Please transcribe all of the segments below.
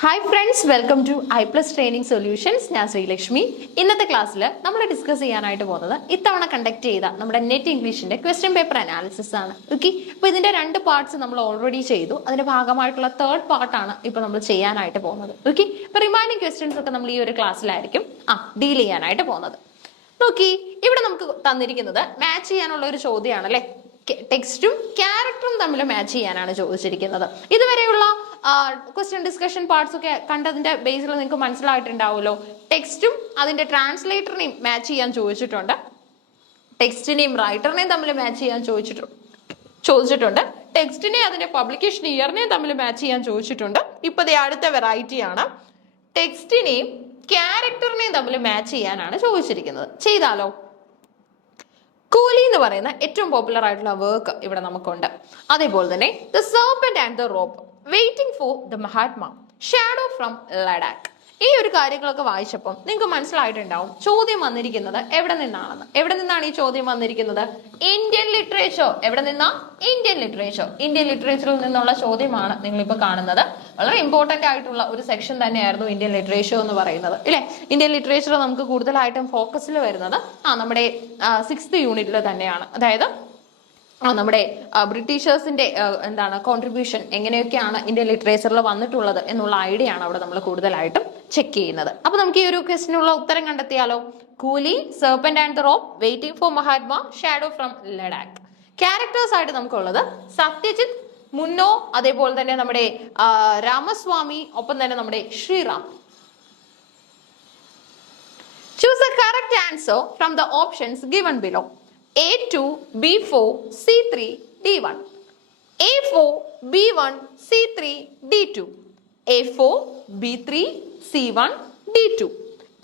Hi friends, welcome to ഐ+ training solutions. ഞാൻ ശ്രീലക്ഷ്മി. ഇന്നത്തെ ക്ലാസ്സിൽ നമ്മൾ ഡിസ്കസ് ചെയ്യാനായിട്ട് പോകുന്നത് ഇത്തവണ കണ്ടക്ട് ചെയ്ത നമ്മുടെ നെറ്റ് ഇംഗ്ലീഷിന്റെ ക്വസ്റ്റ്യൻ പേപ്പർ അനാലിസിസ് ആണ്. ഓക്കെ, അപ്പോൾ ഇതിന്റെ 2 പാർട്സ് നമ്മൾ ഓൾറെഡി ചെയ്തു. അതിന്റെ ഭാഗമായിട്ടുള്ള 3rd പാർട്ടാണ് ഇപ്പോൾ നമ്മൾ ചെയ്യാനായിട്ട് പോകുന്നത്. ഓക്കെ, അപ്പോൾ റിമൈനിങ് ക്വസ്റ്റ്യൻസ് ഒക്കെ നമ്മൾ ഈ ഒരു ക്ലാസ്സിലായിരിക്കും ഡീൽ ചെയ്യാനായിട്ട് പോകുന്നത്. നോക്കി, ഇവിടെ നമുക്ക് തന്നിരിക്കുന്നത് മാച്ച് ചെയ്യാനുള്ള ഒരു ചോദ്യമാണ് അല്ലെ. ടെക്സ്റ്റും ക്യാരക്ടറും തമ്മിൽ മാച്ച് ചെയ്യാനാണ് ചോദിച്ചിരിക്കുന്നത്. ഇതുവരെയുള്ള ക്വസ്റ്റ്യൻ ഡിസ്കഷൻ പാർട്സ് ഒക്കെ കണ്ടതിന്റെ ബേസിൽ നിങ്ങൾക്ക് മനസ്സിലായിട്ടുണ്ടാവുമല്ലോ. ടെക്സ്റ്റും അതിന്റെ ട്രാൻസ്ലേറ്ററിനെയും മാച്ച് ചെയ്യാൻ ചോദിച്ചിട്ടുണ്ട്, ടെക്സ്റ്റിനെയും റൈറ്ററിനെയും തമ്മിൽ മാച്ച് ചെയ്യാൻ ചോദിച്ചിട്ടുണ്ട്, ടെക്സ്റ്റിനെ അതിന്റെ പബ്ലിക്കേഷൻ ഇയറിനെയും തമ്മിൽ മാച്ച് ചെയ്യാൻ ചോദിച്ചിട്ടുണ്ട്. ഇപ്പൊ അടുത്ത വെറൈറ്റി ആണ്, ടെക്സ്റ്റിനെയും ക്യാരക്ടറിനെയും തമ്മിൽ മാച്ച് ചെയ്യാനാണ് ചോദിച്ചിരിക്കുന്നത്. ചെയ്താലോ? കൂലി എന്ന് പറയുന്ന ഏറ്റവും പോപ്പുലർ ആയിട്ടുള്ള വർക്ക് ഇവിടെ നമുക്കുണ്ട്. അതേപോലെ തന്നെ the serpent and the rope, waiting for the Mahatma, shadow from Ladakh. ഈ ഒരു കാര്യങ്ങളൊക്കെ വായിച്ചപ്പോൾ നിങ്ങൾക്ക് മനസ്സിലായിട്ടുണ്ടാവും ചോദ്യം വന്നിരിക്കുന്നത് എവിടെ നിന്നാണെന്ന്. എവിടെ നിന്നാണ് ഈ ചോദ്യം വന്നിരിക്കുന്നത്? Indian literature. എവിടെ നിന്നാ? Indian literature. ഇന്ത്യൻ ലിറ്ററേച്ചറിൽ നിന്നുള്ള ചോദ്യമാണ് നിങ്ങളിപ്പോ കാണുന്നത്. വളരെ ഇമ്പോർട്ടന്റ് ആയിട്ടുള്ള ഒരു സെക്ഷൻ തന്നെയായിരുന്നു ഇന്ത്യൻ ലിറ്ററേച്ചർ എന്ന് പറയുന്നത്, ഇല്ലേ? ഇന്ത്യൻ ലിറ്ററേച്ചർ നമുക്ക് കൂടുതലായിട്ടും ഫോക്കസിൽ വരുന്നത് നമ്മുടെ 6th യൂണിറ്റിൽ തന്നെയാണ്. അതായത് നമ്മുടെ ബ്രിട്ടീഷേഴ്സിന്റെ കോൺട്രിബ്യൂഷൻ എങ്ങനെയൊക്കെയാണ് ഇന്ത്യൻ ലിറ്ററേച്ചറിൽ വന്നിട്ടുള്ളത് എന്നുള്ള ഐഡിയ ആണ് അവിടെ നമ്മൾ കൂടുതലായിട്ടും ചെക്ക് ചെയ്യുന്നത്. അപ്പൊ നമുക്ക് ഈ ഒരു ക്വസ്റ്റിനുള്ള ഉത്തരം കണ്ടെത്തിയാലോ? കൂലി, serpent and the rope, waiting for Mahatma, shadow from Ladakh. Characters ആയിട്ട് നമുക്കുള്ളത് സത്യജിത്ത്, മുന്നോ, അതേപോലെ തന്നെ നമ്മുടെ രാമസ്വാമി, ഒപ്പം തന്നെ നമ്മുടെ Sriram. Choose a correct answer from the options given below. A2, B4, C3, D1. A4, B1, C3, D2. A4, B3, C1, D2.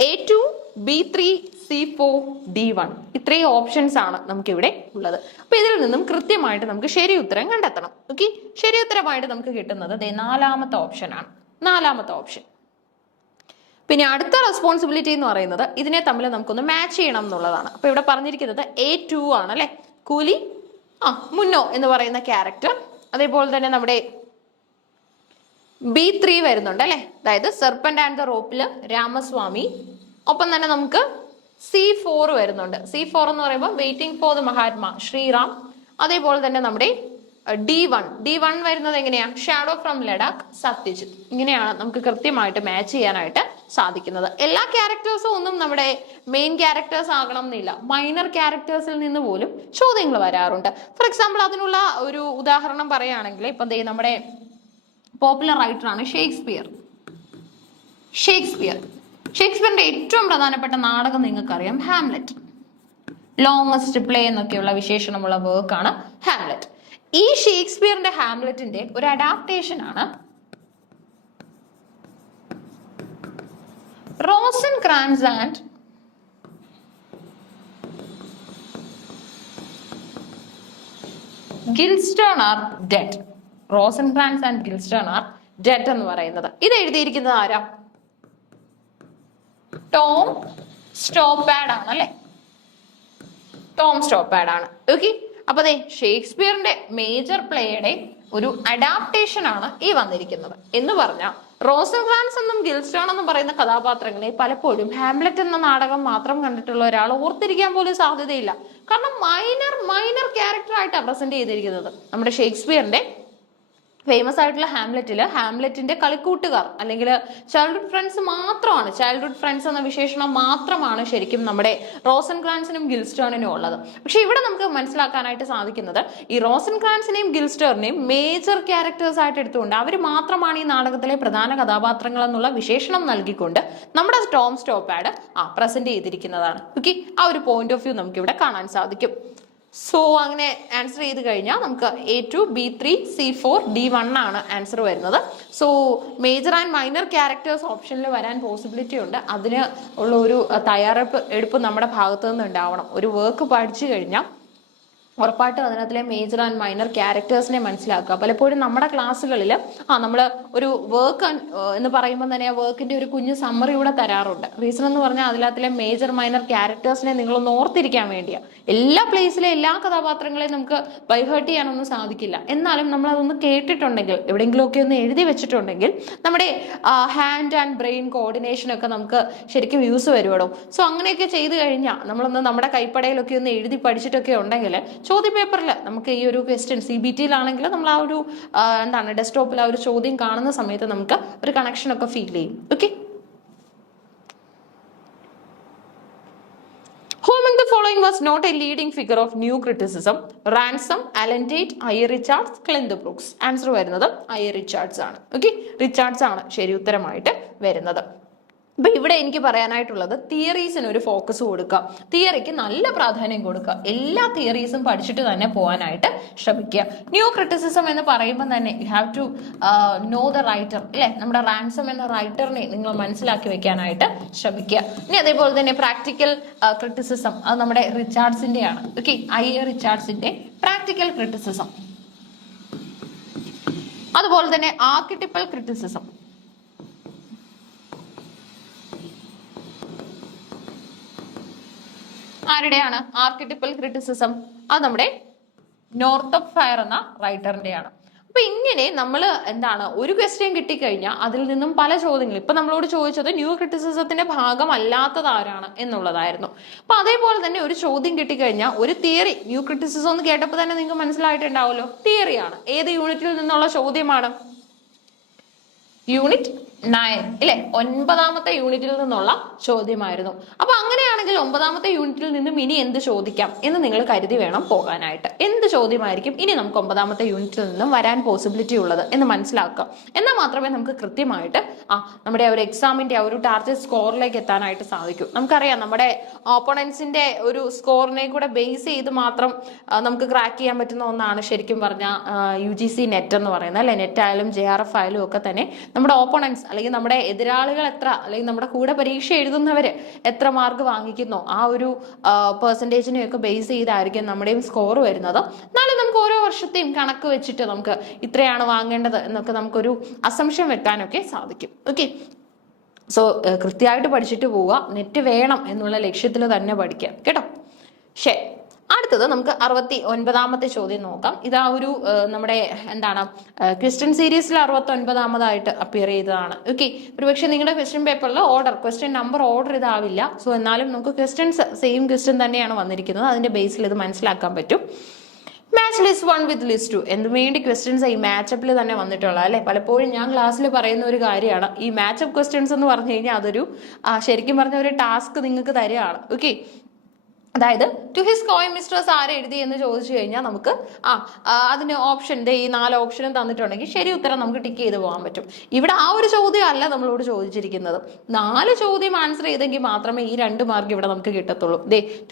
A2, B3, C4, D1. ഇത്രയും ഓപ്ഷൻസ് ആണ് നമുക്കിവിടെ ഉള്ളത്. അപ്പൊ ഇതിൽ നിന്നും കൃത്യമായിട്ട് നമുക്ക് ശരി ഉത്തരം കണ്ടെത്തണം. ഓക്കെ, ശരി ഉത്തരമായിട്ട് നമുക്ക് കിട്ടുന്നത് 4ാമത്തെ ഓപ്ഷൻ ആണ്. 4ാമത്തെ ഓപ്ഷൻ. പിന്നെ അടുത്ത റെസ്പോൺസിബിലിറ്റി എന്ന് പറയുന്നത് ഇതിനെ തമ്മിൽ നമുക്കൊന്ന് മാച്ച് ചെയ്യണം എന്നുള്ളതാണ്. അപ്പൊ ഇവിടെ പറഞ്ഞിരിക്കുന്നത് A2 ആണ് അല്ലെ. കൂലി, മുന്നോ എന്ന് പറയുന്ന ക്യാരക്ടർ, അതേപോലെ തന്നെ നമ്മുടെ B3 വരുന്നുണ്ട് അല്ലെ, അതായത് സർപ്പന്റ് ആൻഡ് ദ റോപ്പില് രാമസ്വാമി, ഒപ്പം തന്നെ നമുക്ക് C4 വരുന്നുണ്ട്. C4 എന്ന് പറയുമ്പോൾ waiting for the Mahatma, Sriram. അതേപോലെ തന്നെ നമ്മുടെ D1 വരുന്നത് എങ്ങനെയാ? Shadow from Ladakh, Satyajit. ഇങ്ങനെയാണ് നമുക്ക് കൃത്യമായിട്ട് മാച്ച് ചെയ്യാനായിട്ട് സാധിക്കുന്നത്. എല്ലാ ക്യാരക്ടേഴ്സും ഒന്നും നമ്മുടെ മെയിൻ ക്യാരക്ടേഴ്സ് ആകണം എന്നില്ല. മൈനർ ക്യാരക്ടേഴ്സിൽ നിന്ന് പോലും ചോദ്യങ്ങൾ വരാറുണ്ട്. ഫോർ എക്സാമ്പിൾ അതിനുള്ള ഒരു ഉദാഹരണം പറയുകയാണെങ്കിൽ ഇപ്പൊ നമ്മുടെ പോപ്പുലർ റൈറ്റർ ആണ് ഷേക്സ്പിയർ. ഷേക്സ്പിയറിന്റെ ഏറ്റവും പ്രധാനപ്പെട്ട നാടകം നിങ്ങൾക്കറിയാം, ഹാംലെറ്റ്. ലോങ്സ്റ്റ് പ്ലേ എന്നൊക്കെയുള്ള വിശേഷണമുള്ള വർക്കാണ് ഹാംലെറ്റ്. ഈ ഷേക്സ്പിയറിന്റെ ഹാംലെറ്റിന്റെ ഒരു അഡാപ്റ്റേഷൻ ആണ് Rosencrantz and Guildenstern are dead. Rosencrantz and Guildenstern are dead എന്ന് പറയുന്നത് ഇത് എഴുതിയിരിക്കുന്നത് ആരാ? ടോം സ്റ്റോപ്പാഡ് ആണ് അല്ലെ. ടോം സ്റ്റോപ്പാഡ് ആണ്. ഓക്കെ, അപ്പൊ അതെ ഷേക്സ്പിയറിന്റെ മേജർ പ്ലേയുടെ ഒരു അഡാപ്റ്റേഷൻ ആണ് ഈ വന്നിരിക്കുന്നത്. എന്ന് പറഞ്ഞാൽ റോസൻക്രാൻസ് എന്നും ഗിൽസ്റ്റൺ എന്നും പറയുന്ന കഥാപാത്രങ്ങളെ പലപ്പോഴും ഹാംലെറ്റ് എന്ന നാടകം മാത്രം കണ്ടിട്ടുള്ള ഒരാൾ ഓർത്തിരിക്കാൻ പോലും സാധ്യതയില്ല. കാരണം മൈനർ ക്യാരക്ടർ ആയിട്ടാണ് പ്രസന്റ് ചെയ്തിരിക്കുന്നത്. നമ്മുടെ ഷേക്സ്പിയറിന്റെ ഫേമസ് ആയിട്ടുള്ള ഹാംലെറ്റിന്റെ കളിക്കൂട്ടുകാർ അല്ലെങ്കിൽ ചൈൽഡ്ഹുഡ് ഫ്രണ്ട്സ് മാത്രമാണ്, ചൈൽഡ്ഹുഡ് ഫ്രണ്ട്സ് എന്ന വിശേഷണം മാത്രമാണ് ശരിക്കും നമ്മുടെ റോസൻക്രാൻസിനും ഗിൽസ്റ്റേണിനും ഉള്ളത്. പക്ഷെ ഇവിടെ നമുക്ക് മനസ്സിലാക്കാനായിട്ട് സാധിക്കുന്നത് ഈ റോസൻക്രാൻസിനെയും ഗിൽസ്റ്റേണിനെയും മേജർ ക്യാരക്ടേഴ്സ് ആയിട്ട് എടുത്തുകൊണ്ട് അവർ മാത്രമാണ് ഈ നാടകത്തിലെ പ്രധാന കഥാപാത്രങ്ങൾ എന്നുള്ള വിശേഷണം നൽകിക്കൊണ്ട് നമ്മുടെ ടോം സ്റ്റോപ്പാഡ് പ്രസന്റ് ചെയ്തിരിക്കുന്നതാണ്. ഓക്കെ, ആ ഒരു പോയിന്റ് ഓഫ് വ്യൂ നമുക്ക് ഇവിടെ കാണാൻ സാധിക്കും. സോ അങ്ങനെ ആൻസർ ചെയ്ത് കഴിഞ്ഞാൽ നമുക്ക് A2, B3, C4, D1 ആണ് ആൻസർ വരുന്നത്. So major and minor characters ഓപ്ഷനിൽ വരാൻ പോസിബിലിറ്റി ഉണ്ട്. അതിന് ഉള്ള ഒരു തയ്യാറെടുപ്പ് നമ്മുടെ ഭാഗത്തു നിന്ന് ഉണ്ടാവണം. ഒരു വർക്ക് പഠിച്ചു കഴിഞ്ഞാൽ ഉറപ്പായിട്ടും അതിനകത്തിലെ മേജർ ആൻഡ് മൈനർ ക്യാരക്ടേഴ്സിനെ മനസ്സിലാക്കുക. പലപ്പോഴും നമ്മുടെ ക്ലാസ്സുകളിൽ നമ്മൾ ഒരു വർക്ക് എന്ന് പറയുമ്പോൾ തന്നെ ആ വർക്കിന്റെ ഒരു കുഞ്ഞു സമ്മറി ഇവിടെ തരാറുണ്ട്. റീസൺ എന്ന് പറഞ്ഞാൽ അതിനകത്തിലെ മേജർ മൈനർ ക്യാരക്ടേഴ്സിനെ നിങ്ങളൊന്ന് ഓർത്തിരിക്കാൻ വേണ്ടിയാണ്. എല്ലാ പ്ലേസിലെ എല്ലാ കഥാപാത്രങ്ങളെയും നമുക്ക് ബൈഹേർട്ട് ചെയ്യാനൊന്നും സാധിക്കില്ല. എന്നാലും നമ്മൾ അതൊന്ന് കേട്ടിട്ടുണ്ടെങ്കിൽ, എവിടെയെങ്കിലുമൊക്കെ ഒന്ന് എഴുതി വെച്ചിട്ടുണ്ടെങ്കിൽ നമ്മുടെ ഹാൻഡ് ആൻഡ് ബ്രെയിൻ കോർഡിനേഷൻ ഒക്കെ നമുക്ക് ശരിക്കും യൂസ് വരുമോ. സോ അങ്ങനെയൊക്കെ ചെയ്ത് കഴിഞ്ഞാൽ നമ്മളൊന്ന് നമ്മുടെ കൈപ്പടയിലൊക്കെ ഒന്ന് എഴുതി പഠിച്ചിട്ടൊക്കെ ഉണ്ടെങ്കിൽ ചോദ്യപേപ്പറിൽ നമുക്ക് ഈ ഒരു ക്വസ്റ്റ്യൻ CBT-യിലാണെങ്കിൽ നമ്മൾ ആ ഒരു ഡെസ്ക്ടോപ്പിൽ ആ ഒരു ചോദ്യം കാണുന്ന സമയത്ത് നമുക്ക് ഒരു കണക്ഷൻ ഒക്കെ ഫീൽ ചെയ്യും. Okay, Who among the following was not a leading figure of new criticism? Ransom, Alan Tate, I.A. Richards, Clend Brooks. Answer വരുന്നത് I.A. Richards ആണ്. ഓക്കെ, റിച്ചാർഡ്സ് ആണ് ശരി ഉത്തരമായിട്ട് വരുന്നത്. അപ്പൊ ഇവിടെ എനിക്ക് പറയാനായിട്ടുള്ളത് തിയറീസിന് ഒരു ഫോക്കസ് കൊടുക്കുക, തിയറിക്ക് നല്ല പ്രാധാന്യം കൊടുക്കുക, എല്ലാ തിയറീസും പഠിച്ചിട്ട് തന്നെ പോകാനായിട്ട് ശ്രമിക്കുക. ന്യൂ ക്രിറ്റിസിസം എന്ന് പറയുമ്പോൾ തന്നെ you have to know the writer അല്ലെ, നമ്മുടെ റാൻസം എന്ന റൈറ്ററിനെ നിങ്ങൾ മനസ്സിലാക്കി വെക്കാനായിട്ട് ശ്രമിക്കുക. ഇനി അതേപോലെ തന്നെ പ്രാക്ടിക്കൽ ക്രിറ്റിസിസം, അത് നമ്മുടെ റിച്ചാർഡ്സിന്റെ ആണ്. Okay, I.A. റിച്ചാർഡ്സിന്റെ പ്രാക്ടിക്കൽ ക്രിറ്റിസിസം. അതുപോലെ തന്നെ ആർക്കിടിപ്പൽ ക്രിറ്റിസിസം, ആരുടെയാണ് ആർക്കിടിപ്പൽ ക്രിറ്റിസിസം? അത് നമ്മുടെ നോർത്തപ്പ് ഫയർ എന്ന റൈറ്ററിന്റെയാണ്. അപ്പൊ ഇങ്ങനെ നമ്മൾ ഒരു ക്വസ്റ്റ്യൻ കിട്ടിക്കഴിഞ്ഞാൽ അതിൽ നിന്നും പല ചോദ്യങ്ങൾ, ഇപ്പൊ നമ്മളോട് ചോദിച്ചത് ന്യൂ ക്രിറ്റിസിസത്തിന്റെ ഭാഗമല്ലാത്തത് ആരാണ് എന്നുള്ളതായിരുന്നു. അപ്പൊ അതേപോലെ തന്നെ ഒരു ചോദ്യം കിട്ടിക്കഴിഞ്ഞാൽ ഒരു തിയറി, ന്യൂ ക്രിറ്റിസിസം എന്ന് കേട്ടപ്പോൾ തന്നെ നിങ്ങൾക്ക് മനസ്സിലായിട്ടുണ്ടാവുമല്ലോ, തിയറിയാണ്. ഏത് യൂണിറ്റിൽ നിന്നുള്ള ചോദ്യമാണ്? യൂണിറ്റ് 9 അല്ലെ, 9ാമത്തെ യൂണിറ്റിൽ നിന്നുള്ള ചോദ്യമായിരുന്നു. അപ്പൊ അങ്ങനെയാണെങ്കിൽ 9ാമത്തെ യൂണിറ്റിൽ നിന്നും ഇനി എന്ത് ചോദിക്കാം എന്ന് നിങ്ങൾ കരുതി വേണം പോകാനായിട്ട്. എന്ത് ചോദ്യമായിരിക്കും ഇനി നമുക്ക് 9ാമത്തെ യൂണിറ്റിൽ നിന്നും വരാൻ പോസിബിലിറ്റി ഉള്ളത് എന്ന് മനസ്സിലാക്കുക. എന്നാൽ മാത്രമേ നമുക്ക് കൃത്യമായിട്ട് നമ്മുടെ ഒരു എക്സാമിന്റെ ഒരു ടാർഗറ്റ് സ്കോറിലേക്ക് എത്താനായിട്ട് സാധിക്കൂ. നമുക്കറിയാം നമ്മുടെ ഓപ്പണൻസിന്റെ ഒരു സ്കോറിനെ കൂടെ ബേസ് ചെയ്ത് മാത്രം നമുക്ക് ക്രാക്ക് ചെയ്യാൻ പറ്റുന്ന ഒന്നാണ് ശരിക്കും പറഞ്ഞാൽ UGC നെറ്റ് എന്ന് പറയുന്നത് അല്ലെ. നെറ്റ് ആയാലും JRF ആയാലും ഒക്കെ തന്നെ നമ്മുടെ ഓപ്പണൻസ് അല്ലെങ്കിൽ നമ്മുടെ എതിരാളികൾ എത്ര, അല്ലെങ്കിൽ നമ്മുടെ കൂടെ പരീക്ഷ എഴുതുന്നവര് എത്ര മാർക്ക് വാങ്ങിക്കുന്നോ ആ ഒരു പെർസെൻറ്റേജിനെയൊക്കെ ബേസ് ചെയ്തായിരിക്കും നമ്മുടെയും സ്കോർ വരുന്നത്. എന്നാലും നമുക്ക് ഓരോ വർഷത്തെയും കണക്ക് വെച്ചിട്ട് നമുക്ക് ഇത്രയാണ് വാങ്ങേണ്ടത് എന്നൊക്കെ നമുക്കൊരു അസംഷൻ വെക്കാനൊക്കെ സാധിക്കും. ഓക്കെ, സോ കൃത്യമായിട്ട് പഠിച്ചിട്ട് പോവുക, നെറ്റ് വേണം എന്നുള്ള ലക്ഷ്യത്തിൽ തന്നെ പഠിക്കുക കേട്ടോ. ശരി, അടുത്തത് നമുക്ക് 69ാമത്തെ ചോദ്യം നോക്കാം. ഇതാ ഒരു നമ്മുടെ ക്വസ്റ്റ്യൻ സീരീസിൽ 69ാമതായിട്ട് അപ്പിയർ ചെയ്തതാണ്. ഓക്കെ, ഒരുപക്ഷെ നിങ്ങളുടെ ക്വസ്റ്റ്യൻ പേപ്പറിൽ ക്വസ്റ്റ്യൻ നമ്പർ ഓർഡർ ഇതാവില്ല. സോ എന്നാലും നമുക്ക് ക്വസ്റ്റ്യൻസ് സെയിം ക്വസ്റ്റ്യൻ തന്നെയാണ് വന്നിരിക്കുന്നത്, അതിന്റെ ബേസിൽ ഇത് മനസ്സിലാക്കാൻ പറ്റും. മാച്ച് ലിസ്റ്റ് 1 വിത്ത് ലിസ്റ്റ് 2 എന്ത് വേണ്ടി ക്വസ്റ്റ്യൻസ് ഈ മാച്ചപ്പിൽ തന്നെ വന്നിട്ടുള്ള അല്ലെ. പലപ്പോഴും ഞാൻ ക്ലാസ്സിൽ പറയുന്ന ഒരു കാര്യമാണ്, ഈ മാച്ചപ്പ് ക്വസ്റ്റ്യൻസ് എന്ന് പറഞ്ഞു കഴിഞ്ഞാൽ അതൊരു ശരിക്കും പറഞ്ഞ ഒരു ടാസ്ക് നിങ്ങൾക്ക് തരികയാണ്. ഓക്കെ, അതായത് ടു ഹിസ് കോയിൻ മിസ്ട്രസ് ആരെ എഴുതി എന്ന് ചോദിച്ചു കഴിഞ്ഞാൽ നമുക്ക് അതിന് ഓപ്ഷൻ ഈ 4 ഓപ്ഷനും തന്നിട്ടുണ്ടെങ്കിൽ ശരി ഉത്തരം നമുക്ക് ടിക്ക് ചെയ്ത് പോകാൻ പറ്റും. ഇവിടെ ആ ഒരു ചോദ്യം അല്ല നമ്മളോട് ചോദിച്ചിരിക്കുന്നത്, 4 ചോദ്യം ആൻസർ ചെയ്തെങ്കിൽ മാത്രമേ ഈ 2 മാർക്ക് ഇവിടെ നമുക്ക് കിട്ടത്തുള്ളൂ.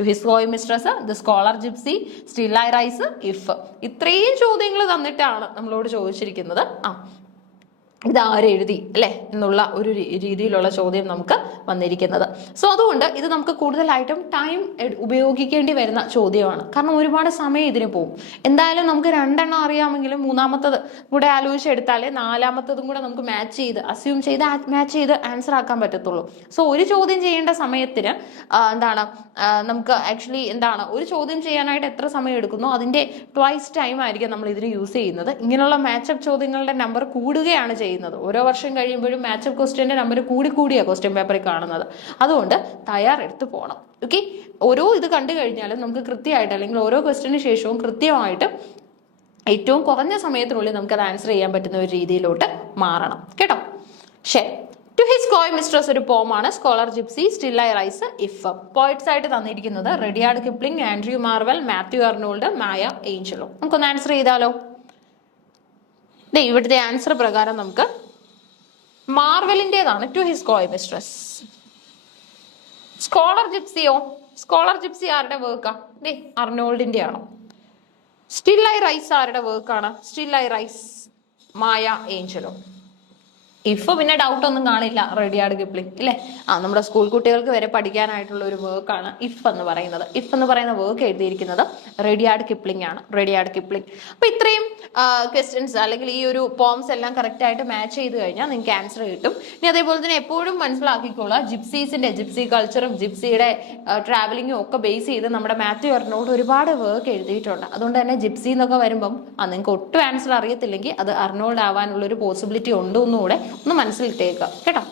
To his coy mistress, the scholar gypsy, still I rise, if, ഇത്രയും ചോദ്യങ്ങൾ തന്നിട്ടാണ് നമ്മളോട് ചോദിച്ചിരിക്കുന്നത്. ഇതാരെഴുതി അല്ലെ എന്നുള്ള ഒരു രീതിയിലുള്ള ചോദ്യം നമുക്ക് വന്നിരിക്കുന്നത്. സോ അതുകൊണ്ട് ഇത് നമുക്ക് കൂടുതലായിട്ടും ടൈം ഉപയോഗിക്കേണ്ടി വരുന്ന ചോദ്യമാണ്. കാരണം ഒരുപാട് സമയം ഇതിന് പോകും. എന്തായാലും നമുക്ക് 2 എണ്ണം അറിയാമെങ്കിലും 3ാമത്തത് കൂടെ ആലോചിച്ചെടുത്താലേ 4ാമത്തതും കൂടെ നമുക്ക് മാച്ച് ചെയ്ത് അസ്യൂം ചെയ്ത് മാച്ച് ചെയ്ത് ആൻസർ ആക്കാൻ പറ്റത്തുള്ളൂ. സോ ഒരു ചോദ്യം ചെയ്യേണ്ട സമയത്തിന് നമുക്ക് ആക്ച്വലി ഒരു ചോദ്യം ചെയ്യാനായിട്ട് എത്ര സമയം എടുക്കുന്നോ അതിന്റെ ട്വൈസ് ടൈം ആയിരിക്കും നമ്മൾ ഇതിന് യൂസ് ചെയ്യുന്നത്. ഇങ്ങനെയുള്ള മാച്ചപ്പ് ചോദ്യങ്ങളുടെ നമ്പർ കൂടുകയാണ് ചെയ്യുന്നത്. ഓരോ വർഷം കഴിയുമ്പോഴും മാച്ചപ്പ് ക്വസ്റ്റ്യന്റെ നമ്പർ കൂടിയാണ് ക്വസ്റ്റ്യൻ പേപ്പറിൽ കാണുന്നത്. അതുകൊണ്ട് തയ്യാറെടുത്ത് പോകണം. ഓക്കെ, ഓരോ ഇത് കണ്ടു കഴിഞ്ഞാലും നമുക്ക് കൃത്യമായിട്ട്, അല്ലെങ്കിൽ ഓരോ ക്വസ്റ്റ്യന് ശേഷവും കൃത്യമായിട്ട് ഏറ്റവും കുറഞ്ഞ സമയത്തിനുള്ളിൽ നമുക്ക് അത് ആൻസർ ചെയ്യാൻ പറ്റുന്ന ഒരു രീതിയിലോട്ട് മാറണം കേട്ടോ. ശരി, ടു ഹിസ് കോയ് മിസ്ട്രസ് ഒരു പോമാണ്, scholar gypsy, still I rise, if. Poets ആയിട്ട് തന്നിരിക്കുന്നത് Rudyard Kipling, Andrew Marvell, Matthew Arnold, Maya Angelou. നമുക്കൊന്ന് ആൻസർ ചെയ്താലോ? ഇവിടുത്തെ ആൻസർ പ്രകാരം നമുക്ക് മാർവലിൻ്റെതാണ് to his coy mistress. Scholar ജിപ്സിയോ? സ്കോളർ ജിപ്സി ആരുടെ വർക്കാ? അർണോൾഡിന്റെ ആണോ? സ്റ്റിൽ ഐ റൈസ് ആരുടെ വർക്കാണ്? Still I rise Maya Angelou. If പിന്നെ ഡൗട്ട് ഒന്നും കാണില്ല, റെഡിയാർഡ് കിപ്ലിംഗ് ഇല്ലേ? നമ്മുടെ സ്കൂൾ കുട്ടികൾക്ക് വരെ പഠിക്കാനായിട്ടുള്ള ഒരു വർക്കാണ് ഇഫ് എന്ന് പറയുന്നത്. ഇഫ് എന്ന് പറയുന്ന വർക്ക് എഴുതിയിരിക്കുന്നത് റെഡിയാർഡ് കിപ്ലിംഗ് ആണ്, റെഡിയാർഡ് കിപ്ലിംഗ്. അപ്പൊ ഇത്രയും ക്വസ്റ്റ്യൻസ് അല്ലെങ്കിൽ ഈ ഒരു പോംസ് എല്ലാം കറക്റ്റ് ആയിട്ട് മാച്ച് ചെയ്ത് കഴിഞ്ഞാൽ നിങ്ങൾക്ക് ആൻസർ കിട്ടും. ഇനി അതേപോലെ തന്നെ എപ്പോഴും മനസ്സിലാക്കിക്കോളാം, ജിപ്സി കൾച്ചറും ജിപ്സിയുടെ ട്രാവലിങ്ങും ഒക്കെ ബേസ് ചെയ്ത് നമ്മുടെ മാത്യു അർണോൾഡ് ഒരുപാട് വർക്ക് എഴുതിയിട്ടുണ്ട്. അതുകൊണ്ട് തന്നെ ജിപ്സി എന്നൊക്കെ വരുമ്പം നിങ്ങൾക്ക് ഒട്ടും ആൻസർ അറിയത്തില്ലെങ്കിൽ അത് അർണോൾഡ് ആവാനുള്ള ഒരു പോസിബിലിറ്റി ഉണ്ടെന്നുകൂടെ ഒന്ന് മനസ്സിലിട്ടേക്കുക കേട്ടോ.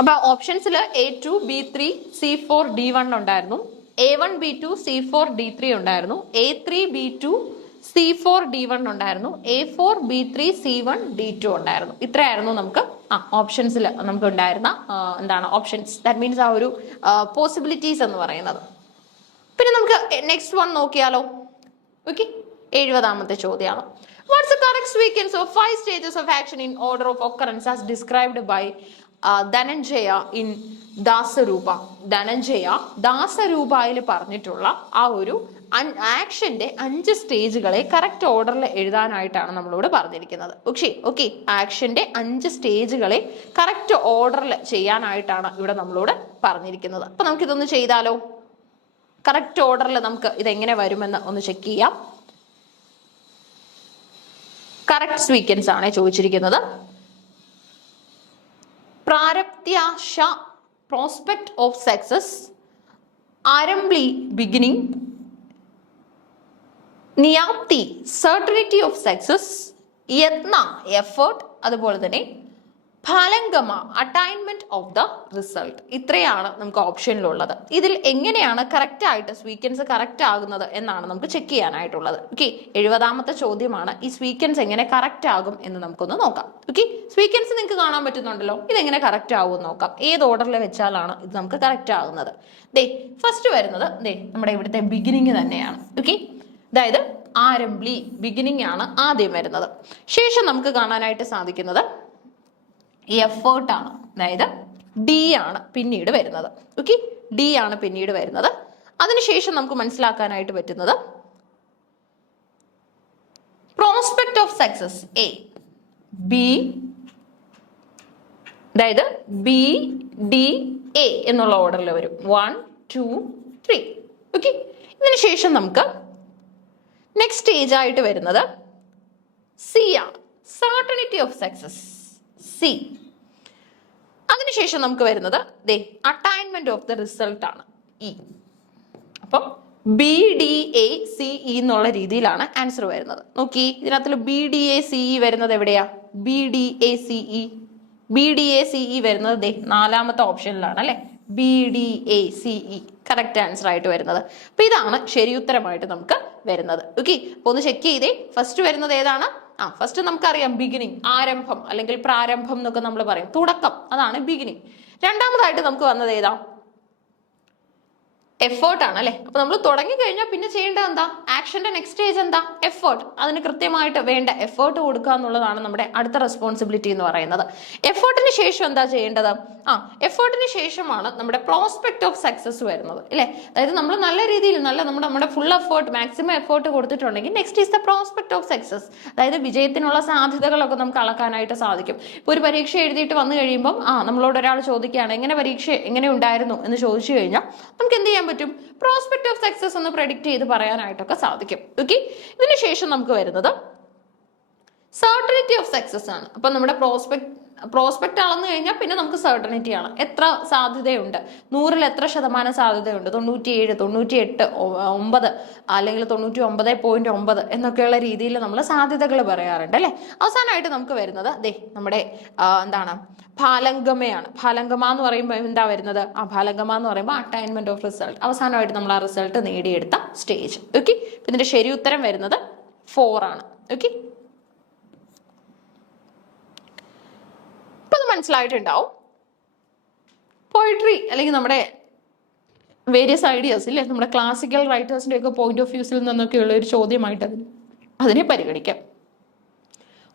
അപ്പൊ ഓപ്ഷൻസിൽ A2 B3 C4 D1 ഉണ്ടായിരുന്നു, A1 B2 C4 D3 ഉണ്ടായിരുന്നു, A3 B2 C4 D1 ഉണ്ടായിരുന്നു, A4 B3 C1 D2 ഉണ്ടായിരുന്നു. ഇത്രയായിരുന്നു നമുക്ക് ഓപ്ഷൻസിൽ നമുക്ക് ഉണ്ടായിരുന്ന എന്താണ് ഓപ്ഷൻസ്, ദാറ്റ് മീൻസ് ആ ഒരു പോസിബിലിറ്റീസ് എന്ന് പറയുന്നത്. പിന്നെ നമുക്ക് നെക്സ്റ്റ് വൺ നോക്കിയാലോ? ഓക്കെ, 70ാമത്തെ ചോദ്യമാണ്. What's the correct sequence of 5 stages of action in order of occurrence as described by Dhananjaya in Dasarupa? Dhananjaya ദാസരൂപയിൽ പറഞ്ഞിട്ടുള്ള ആ ഒരു ആക്ഷന്റെ 5 സ്റ്റേജുകളെ കറക്റ്റ് ഓർഡറിൽ എഴുതാനായിട്ടാണ് നമ്മളോട് പറഞ്ഞിരിക്കുന്നത്. ഓക്കെ, ആക്ഷന്റെ 5 സ്റ്റേജുകളെ കറക്റ്റ് ഓർഡറിൽ ചെയ്യാനായിട്ടാണ് ഇവിടെ നമ്മളോട് പറഞ്ഞിരിക്കുന്നത്. അപ്പൊ നമുക്ക് ഇതൊന്ന് ചെയ്താലോ? കറക്റ്റ് ഓർഡറിൽ നമുക്ക് ഇതെങ്ങനെ വരുമെന്ന് ഒന്ന് ചെക്ക് ചെയ്യാം. കറക്റ്റ് സീക്വൻസ് ആണ് ചോദിച്ചിരിക്കുന്നത്. പ്രാരബ്ധ്യാശ പ്രോസ്പെക്ട് ഓഫ് സക്സസ്, ആരംഭി ബിഗിനിങ്, നിയാപ്തി സർട്ടനിറ്റി ഓഫ് സക്സസ്, യത്ന എഫേർട്ട്, അതുപോലെ തന്നെ ഫലംഗമ അറ്റൈൻമെന്റ് ഓഫ് ദ റിസൾട്ട്. ഇത്രയാണ് നമുക്ക് ഓപ്ഷനിലുള്ളത്. ഇതിൽ എങ്ങനെയാണ് കറക്റ്റ് ആയിട്ട് സ്വീക്വൻസ് കറക്റ്റ് ആകുന്നത് എന്നാണ് നമുക്ക് ചെക്ക് ചെയ്യാനായിട്ടുള്ളത്. ഓക്കെ, 70ാമത്തെ ചോദ്യമാണ്. ഈ സ്വീക്വൻസ് എങ്ങനെ കറക്റ്റ് ആകും എന്ന് നമുക്കൊന്ന് നോക്കാം. ഓക്കെ, സ്വീക്വൻസ് നിങ്ങൾക്ക് കാണാൻ പറ്റുന്നുണ്ടല്ലോ. ഇതെങ്ങനെ കറക്റ്റ് ആകും നോക്കാം. ഏത് ഓർഡറിൽ വെച്ചാലാണ് ഇത് നമുക്ക് കറക്റ്റ് ആകുന്നത്? ഫസ്റ്റ് വരുന്നത് നമ്മുടെ ഇവിടുത്തെ ബിഗിനിങ് തന്നെയാണ്. ഓക്കെ, അതായത് ആരംഭി ബിഗിനിങ് ആണ് ആദ്യം വരുന്നത്. ശേഷം നമുക്ക് കാണാനായിട്ട് സാധിക്കുന്നത് എഫേർട്ട് ആണ്, അതായത് ഡി ആണ് പിന്നീട് വരുന്നത്. ഓക്കെ, ഡി ആണ് പിന്നീട് വരുന്നത്. അതിനുശേഷം നമുക്ക് മനസ്സിലാക്കാനായിട്ട് പറ്റുന്നത് prospect of success A, B, അതായത് ബി ഡി എ എന്നുള്ള ഓർഡറിൽ വരും. 1 2 3. ഓക്കെ, ഇതിനുശേഷം നമുക്ക് നെക്സ്റ്റ് സ്റ്റേജ് ആയിട്ട് വരുന്നത് സി ആണ്, സർട്ടനിറ്റി ഓഫ് സക്സസ് സി. അതിനുശേഷം നമുക്ക് വരുന്നത് അറ്റൈൻമെന്റ് ഓഫ് ദ റിസൾട്ട് ആണ് ഇ. അപ്പം B D A C E എന്നുള്ള രീതിയിലാണ് ആൻസർ വരുന്നത്. നോക്കി, ഇതിനകത്ത് B D A C E വരുന്നത് എവിടെയാ? B D A C E, B D A C E വരുന്നത് 4ാമത്തെ ഓപ്ഷനിലാണ് അല്ലെ. B D A C E correct answer ആയിട്ട് വരുന്നത്. അപ്പൊ ഇതാണ് ശരി ഉത്തരമായിട്ട് നമുക്ക് വരുന്നത്. ഓക്കെ, അപ്പൊ ഒന്ന് ചെക്ക് ചെയ്തേ. ഫസ്റ്റ് വരുന്നത് ഏതാണ്? ഫസ്റ്റ് നമുക്കറിയാം ബിഗിനിങ്, ആരംഭം അല്ലെങ്കിൽ പ്രാരംഭം എന്നൊക്കെ നമ്മൾ പറയും, തുടക്കം, അതാണ് ബിഗിനിങ്. രണ്ടാമതായിട്ട് നമുക്ക് വന്നത് ഏതാ? എഫേർട്ട് ആണ് അല്ലെ. അപ്പൊ നമ്മൾ തുടങ്ങി കഴിഞ്ഞാൽ പിന്നെ ചെയ്യേണ്ടത് എന്താ? ആക്ഷന്റെ നെക്സ്റ്റ് സ്റ്റേജ് എന്താ? എഫേർട്ട്. അതിന് കൃത്യമായിട്ട് വേണ്ട എഫേർട്ട് കൊടുക്കുക എന്നുള്ളതാണ് നമ്മുടെ അടുത്ത റെസ്പോൺസിബിലിറ്റി എന്ന് പറയുന്നത്. എഫേർട്ടിന് ശേഷം എന്താ ചെയ്യേണ്ടത്? എഫേർട്ടിന് ശേഷമാണ് നമ്മുടെ പ്രോസ്പെക്ട് ഓഫ് സക്സസ് വരുന്നത് അല്ലെ. അതായത് നമ്മൾ നല്ല രീതിയിൽ നമ്മുടെ ഫുൾ എഫേർട്ട്, മാക്സിമം എഫേർട്ട് കൊടുത്തിട്ടുണ്ടെങ്കിൽ next is the prospect of success. അതായത് വിജയത്തിനുള്ള സാധ്യതകളൊക്കെ നമുക്ക് അളക്കാനായിട്ട് സാധിക്കും. ഇപ്പൊ ഒരു പരീക്ഷ എഴുതിയിട്ട് വന്നു കഴിയുമ്പോൾ നമ്മളോട് ഒരാൾ ചോദിക്കുകയാണ് എങ്ങനെ ഉണ്ടായിരുന്നു എന്ന് ചോദിച്ചു കഴിഞ്ഞാൽ നമുക്ക് എന്ത് ചെയ്യാൻ പറ്റും? പ്രോസ്പെക്ട് ഓഫ് സക്സസ് എന്ന് പ്രെഡിക്റ്റ് ചെയ്ത് പറയാനായിട്ടൊക്കെ സാധിക്കും. ഓക്കെ, ഇതിനുശേഷം നമുക്ക് വരുന്നത് സർട്ടനിറ്റി ഓഫ് സക്സസ് ആണ്. അപ്പൊ നമ്മുടെ പ്രോസ്പെക്ട് അളന്നു കഴിഞ്ഞാൽ പിന്നെ നമുക്ക് സർട്ടനിറ്റി ആണ്. എത്ര സാധ്യതയുണ്ട്, 100ൽ എത്ര ശതമാനം സാധ്യതയുണ്ട്? 97, 98, 9 അല്ലെങ്കിൽ 99.9 എന്നൊക്കെയുള്ള രീതിയിൽ നമ്മൾ സാധ്യതകൾ പറയാറുണ്ട് അല്ലെ. അവസാനമായിട്ട് നമുക്ക് വരുന്നത് നമ്മുടെ എന്താണ്? ഫലംഗമയാണ്. ഫലംഗമ എന്ന് പറയുമ്പോൾ എന്താ വരുന്നത്? ഫലംഗമ എന്ന് പറയുമ്പോൾ അറ്റൈൻമെന്റ് ഓഫ് റിസൾട്ട്. അവസാനമായിട്ട് നമ്മൾ ആ റിസൾട്ട് നേടിയെടുത്ത സ്റ്റേജ്. ഓക്കെ, ഇതിന്റെ ശരി ഉത്തരം വരുന്നത് 4 ആണ്. ഓക്കെ, മനസ്സിലായിട്ടുണ്ടാവും. പോയിട്രി അല്ലെങ്കിൽ നമ്മുടെ വേരിയസ് ഐഡിയാസ് ഇല്ലേ, നമ്മുടെ ക്ലാസിക്കൽ റൈറ്റേഴ്സിന്റെ ഒക്കെ പോയിന്റ് ഓഫ് വ്യൂസിൽ നിന്നൊക്കെയുള്ള ഒരു ചോദ്യമായിട്ട് അതിനെ പരിഗണിക്കാം.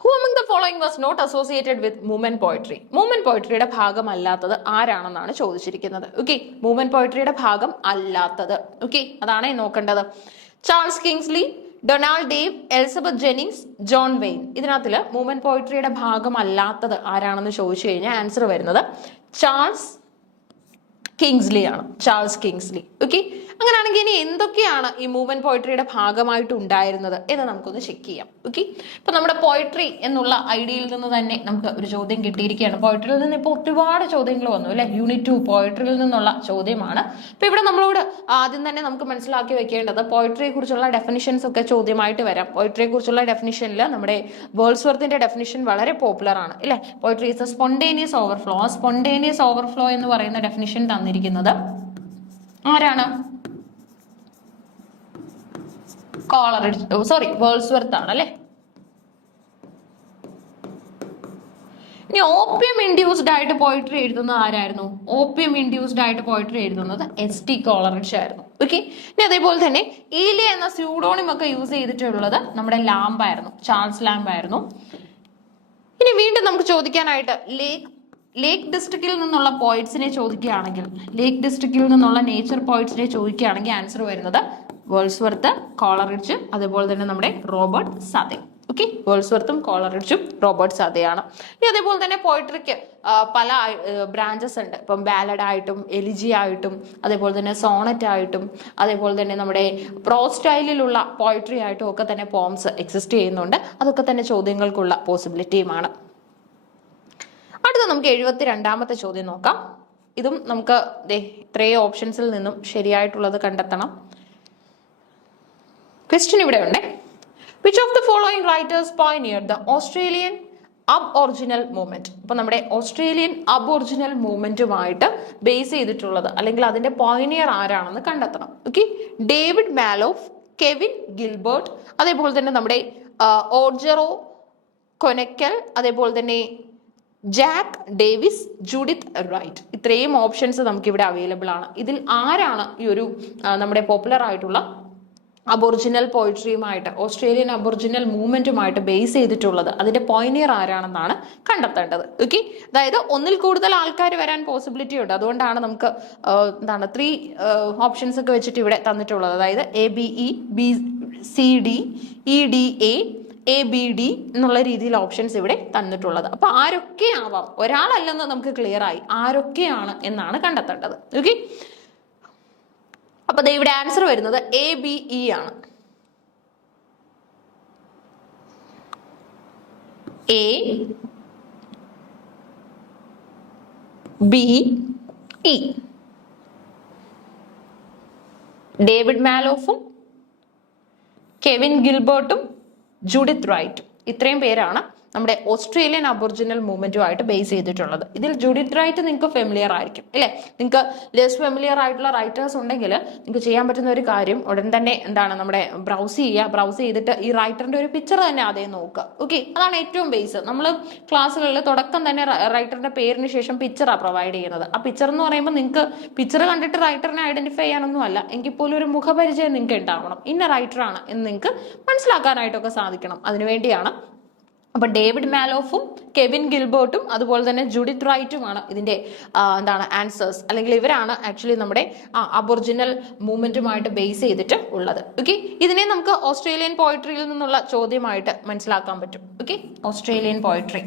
Who among the following was not associated with movement poetry? Movement പോയട്രിയുടെ ഭാഗം അല്ലാത്തത് ആരാണെന്നാണ് ചോദിച്ചിരിക്കുന്നത്. ഓക്കെ, മൂവ്മെന്റ് പോയട്രിയുടെ ഭാഗം അല്ലാത്തത്. ഓക്കെ, അതാണ് നോക്കേണ്ടത്. Charles Kingsley, Donald Davie, Elizabeth Jennings, John Wain. ഇതിനകത്തില് മൂവ്മെന്റ് പോയിട്രിയുടെ ഭാഗമല്ലാത്തത് ആരാണെന്ന് ചോദിച്ചു കഴിഞ്ഞാൽ ആൻസർ വരുന്നത് ചാൾസ് കിങ്സ്ലി ആണ്. Charles Kingsley. ഓക്കെ, അങ്ങനെയാണെങ്കിൽ ഇനി എന്തൊക്കെയാണ് ഈ മൂവ്മെന്റ് പോയിട്രിയുടെ ഭാഗമായിട്ട് ഉണ്ടായിരുന്നത് എന്ന് നമുക്കൊന്ന് ചെക്ക് ചെയ്യാം. ഓക്കെ, ഇപ്പൊ നമ്മുടെ പോയിട്രി എന്നുള്ള ഐഡിയയിൽ നിന്ന് തന്നെ നമുക്ക് ഒരു ചോദ്യം കിട്ടിയിരിക്കുകയാണ്. പോയിട്രിയിൽ നിന്ന് ഇപ്പോൾ ഒരുപാട് ചോദ്യങ്ങൾ വന്നു അല്ലെ. യൂണിറ്റ് 2 പോയിട്രിയിൽ നിന്നുള്ള ചോദ്യമാണ്. അപ്പൊ ഇവിടെ നമ്മളോട് ആദ്യം തന്നെ നമുക്ക് മനസ്സിലാക്കി വെക്കേണ്ടത് പോയിട്രിയെ കുറിച്ചുള്ള ഡെഫിനിഷൻസ് ഒക്കെ ചോദ്യമായിട്ട് വരാം. പോയിട്രിയെ കുറിച്ചുള്ള ഡെഫിനിഷനിൽ നമ്മുടെ വേൾഡ്സ്വർത്തിന്റെ ഡെഫിനിഷൻ വളരെ പോപ്പുലർ ആണ് അല്ലെ. Poetry is A spontaneous overflow. ആ സ്പോണ്ടേനിയസ് ഓവർഫ്ലോ എന്ന് പറയുന്ന ഡെഫിനിഷൻ തന്നിരിക്കുന്നത് ആരാണ്? വേൾഡ്സ്വർത്ത് ആണ് അല്ലെ. ഇനി ഓപ്പിയം ഇൻഡ്യൂസ്ഡ് ആയിട്ട് പോയിട്രി എഴുതുന്നത് ആരായിരുന്നു? ഓപ്പിയം ഇൻഡ്യൂസ്ഡ് ആയിട്ട് പോയിട്രി എഴുതുന്നത് എസ്.ടി. കോളറിഡ്ജ് ആയിരുന്നു. ഓക്കെ, ഇനി അതേപോലെ തന്നെ ഈലിയ എന്ന സ്യൂഡോണിം ഒക്കെ യൂസ് ചെയ്തിട്ടുള്ളത് നമ്മുടെ ലാംബ് ആയിരുന്നു, ചാൾസ് ലാംബ് ആയിരുന്നു. ഇനി വീണ്ടും നമുക്ക് ചോദിക്കാനായിട്ട് ലേക്ക് ഡിസ്ട്രിക്റ്റിൽ നിന്നുള്ള പോയിറ്റ്സിനെ ചോദിക്കുകയാണെങ്കിൽ, ലേക്ക് ഡിസ്ട്രിക്റ്റിൽ നിന്നുള്ള നേച്ചർ പോയിറ്റ്സിനെ ചോദിക്കുകയാണെങ്കിൽ ആൻസർ വരുന്നത് വേൾഡ്സ്വർത്ത്, കോളറിഡ്ജ്, അതുപോലെ തന്നെ നമ്മുടെ റോബർട്ട് സാദെ. ഓക്കെ, വേൾഡ്സ്വർത്തും കോളറിഡ്ജും റോബർട്ട് സാദെയാണ്. ഇനി അതേപോലെ തന്നെ പോയിട്രിക്ക് പല ബ്രാഞ്ചസ് ഉണ്ട്. ഇപ്പം ബാലഡ് ആയിട്ടും എലിജി ആയിട്ടും അതേപോലെ തന്നെ സോണറ്റ് ആയിട്ടും അതേപോലെ തന്നെ നമ്മുടെ പ്രോസ് സ്റ്റൈലിലുള്ള പോയിട്രി ആയിട്ടും ഒക്കെ തന്നെ പോംസ് എക്സിസ്റ്റ് ചെയ്യുന്നുണ്ട്. അതൊക്കെ തന്നെ ചോദ്യങ്ങൾക്കുള്ള പോസിബിലിറ്റിയുമാണ്. അടുത്ത നമുക്ക് 72ാമത്തെ ചോദ്യം നോക്കാം. ഇതും നമുക്ക് ഇത്രയും ഓപ്ഷൻസിൽ നിന്നും ശരിയായിട്ടുള്ളത് കണ്ടെത്തണം. ക്വസ്റ്റ്യൻ ഇവിടെ ഉണ്ട്. Which of the following writers pioneered the Australian Aboriginal movement? അപ്പൊ നമ്മുടെ ഓസ്ട്രേലിയൻ അബ്ഒറിജിനൽ മൂവ്മെന്റുമായിട്ട് ബേസ് ചെയ്തിട്ടുള്ളത് അല്ലെങ്കിൽ അതിന്റെ പയനിയർ ആരാണെന്ന് കണ്ടെത്തണം. ഓക്കെ, ഡേവിഡ് മാലോഫ്, കെവിൻ ഗിൽബർട്ട്, അതേപോലെ തന്നെ നമ്മുടെ ഓർജറോ കൊനക്കൽ, അതേപോലെ തന്നെ ജാക്ക് ഡേവിസ്, ജൂഡിത്ത് റൈറ്റ്. ഇത്രയും ഓപ്ഷൻസ് നമുക്ക് ഇവിടെ അവൈലബിൾ ആണ്. ഇതിൽ ആരാണ് ഈ ഒരു നമ്മുടെ പോപ്പുലർ ആയിട്ടുള്ള അബോറിജിനൽ പോയിട്രിയുമായിട്ട് ഓസ്ട്രേലിയൻ അബോറിജിനൽ മൂവ്മെന്റുമായിട്ട് ബേസ് ചെയ്തിട്ടുള്ളത്, അതിന്റെ പോയിനിയർ ആരാണെന്നാണ് കണ്ടെത്തേണ്ടത്. ഓക്കെ, അതായത് ഒന്നിൽ കൂടുതൽ ആൾക്കാർ വരാൻ പോസിബിലിറ്റി ഉണ്ട്. അതുകൊണ്ടാണ് നമുക്ക് 3 ഓപ്ഷൻസ് ഒക്കെ വെച്ചിട്ട് ഇവിടെ തന്നിട്ടുള്ളത്. അതായത് ABE, BCD, EDA, ABD എന്നുള്ള രീതിയിൽ ഓപ്ഷൻസ് ഇവിടെ തന്നിട്ടുള്ളത്. അപ്പൊ ആരൊക്കെ ആവാം, ഒരാളല്ലെന്ന് നമുക്ക് ക്ലിയർ ആയി, ആരൊക്കെയാണ് എന്നാണ് കണ്ടെത്തേണ്ടത്. ഓക്കെ, അപ്പൊ ഇവിടെ ആൻസർ വരുന്നത് ABE ആണ്. ABE. ഡേവിഡ് മാലോഫും കെവിൻ ഗിൽബർട്ടും ജൂഡിത്ത് റൈറ്റും, ഇത്രയും പേരാണ് നമ്മുടെ ഓസ്ട്രേലിയൻ അബോറിജിനൽ മൂവ്മെന്റുമായിട്ട് ബേസ് ചെയ്തിട്ടുള്ളത്. ഇതിൽ ജൂഡിത്ത് റൈറ്റ് നിങ്ങൾക്ക് ഫെമിലിയർ ആയിരിക്കും അല്ലെ. നിങ്ങൾക്ക് ലെസ് ഫെമിലിയർ ആയിട്ടുള്ള റൈറ്റേഴ്സ് ഉണ്ടെങ്കിൽ നിങ്ങൾക്ക് ചെയ്യാൻ പറ്റുന്ന ഒരു കാര്യം ഉടൻ തന്നെ നമ്മുടെ ബ്രൗസ് ചെയ്യുക. ബ്രൗസ് ചെയ്തിട്ട് ഈ റൈറ്ററിന്റെ ഒരു പിക്ചർ തന്നെ ആദ്യം നോക്കുക. ഓക്കെ, അതാണ് ഏറ്റവും ബേസ്. നമ്മൾ ക്ലാസ്സുകളിൽ തുടക്കം തന്നെ റൈറ്ററിന്റെ പേരിന് ശേഷം പിക്ചറാണ് പ്രൊവൈഡ് ചെയ്യുന്നത്. ആ പിക്ചർ എന്ന് പറയുമ്പോൾ നിങ്ങൾക്ക് പിക്ചർ കണ്ടിട്ട് റൈറ്ററിനെ ഐഡന്റിഫൈ ചെയ്യാനൊന്നും അല്ല, എങ്കിൽ പോലും ഒരു മുഖപരിചയം നിങ്ങൾക്ക് ഉണ്ടാവണം. ഇന്ന റൈറ്ററാണ് എന്ന് നിങ്ങൾക്ക് മനസ്സിലാക്കാനായിട്ടൊക്കെ സാധിക്കണം. അതിനുവേണ്ടിയാണ്. അപ്പൊ ഡേവിഡ് മാലോഫും കെവിൻ ഗിൽബർട്ടും അതുപോലെ തന്നെ ജൂഡിത്ത് റൈറ്റുമാണ് ഇതിന്റെ ആൻസേഴ്സ്, അല്ലെങ്കിൽ ഇവരാണ് ആക്ച്വലി നമ്മുടെ അബോറിജിനൽ മൂവ്മെന്റുമായിട്ട് ബേസ് ചെയ്തിട്ട് ഉള്ളത്. ഓക്കെ, ഇതിനെ നമുക്ക് ഓസ്ട്രേലിയൻ പോയിട്രിയിൽ നിന്നുള്ള ചോദ്യമായിട്ട് മനസ്സിലാക്കാൻ പറ്റും. Okay, Australian poetry.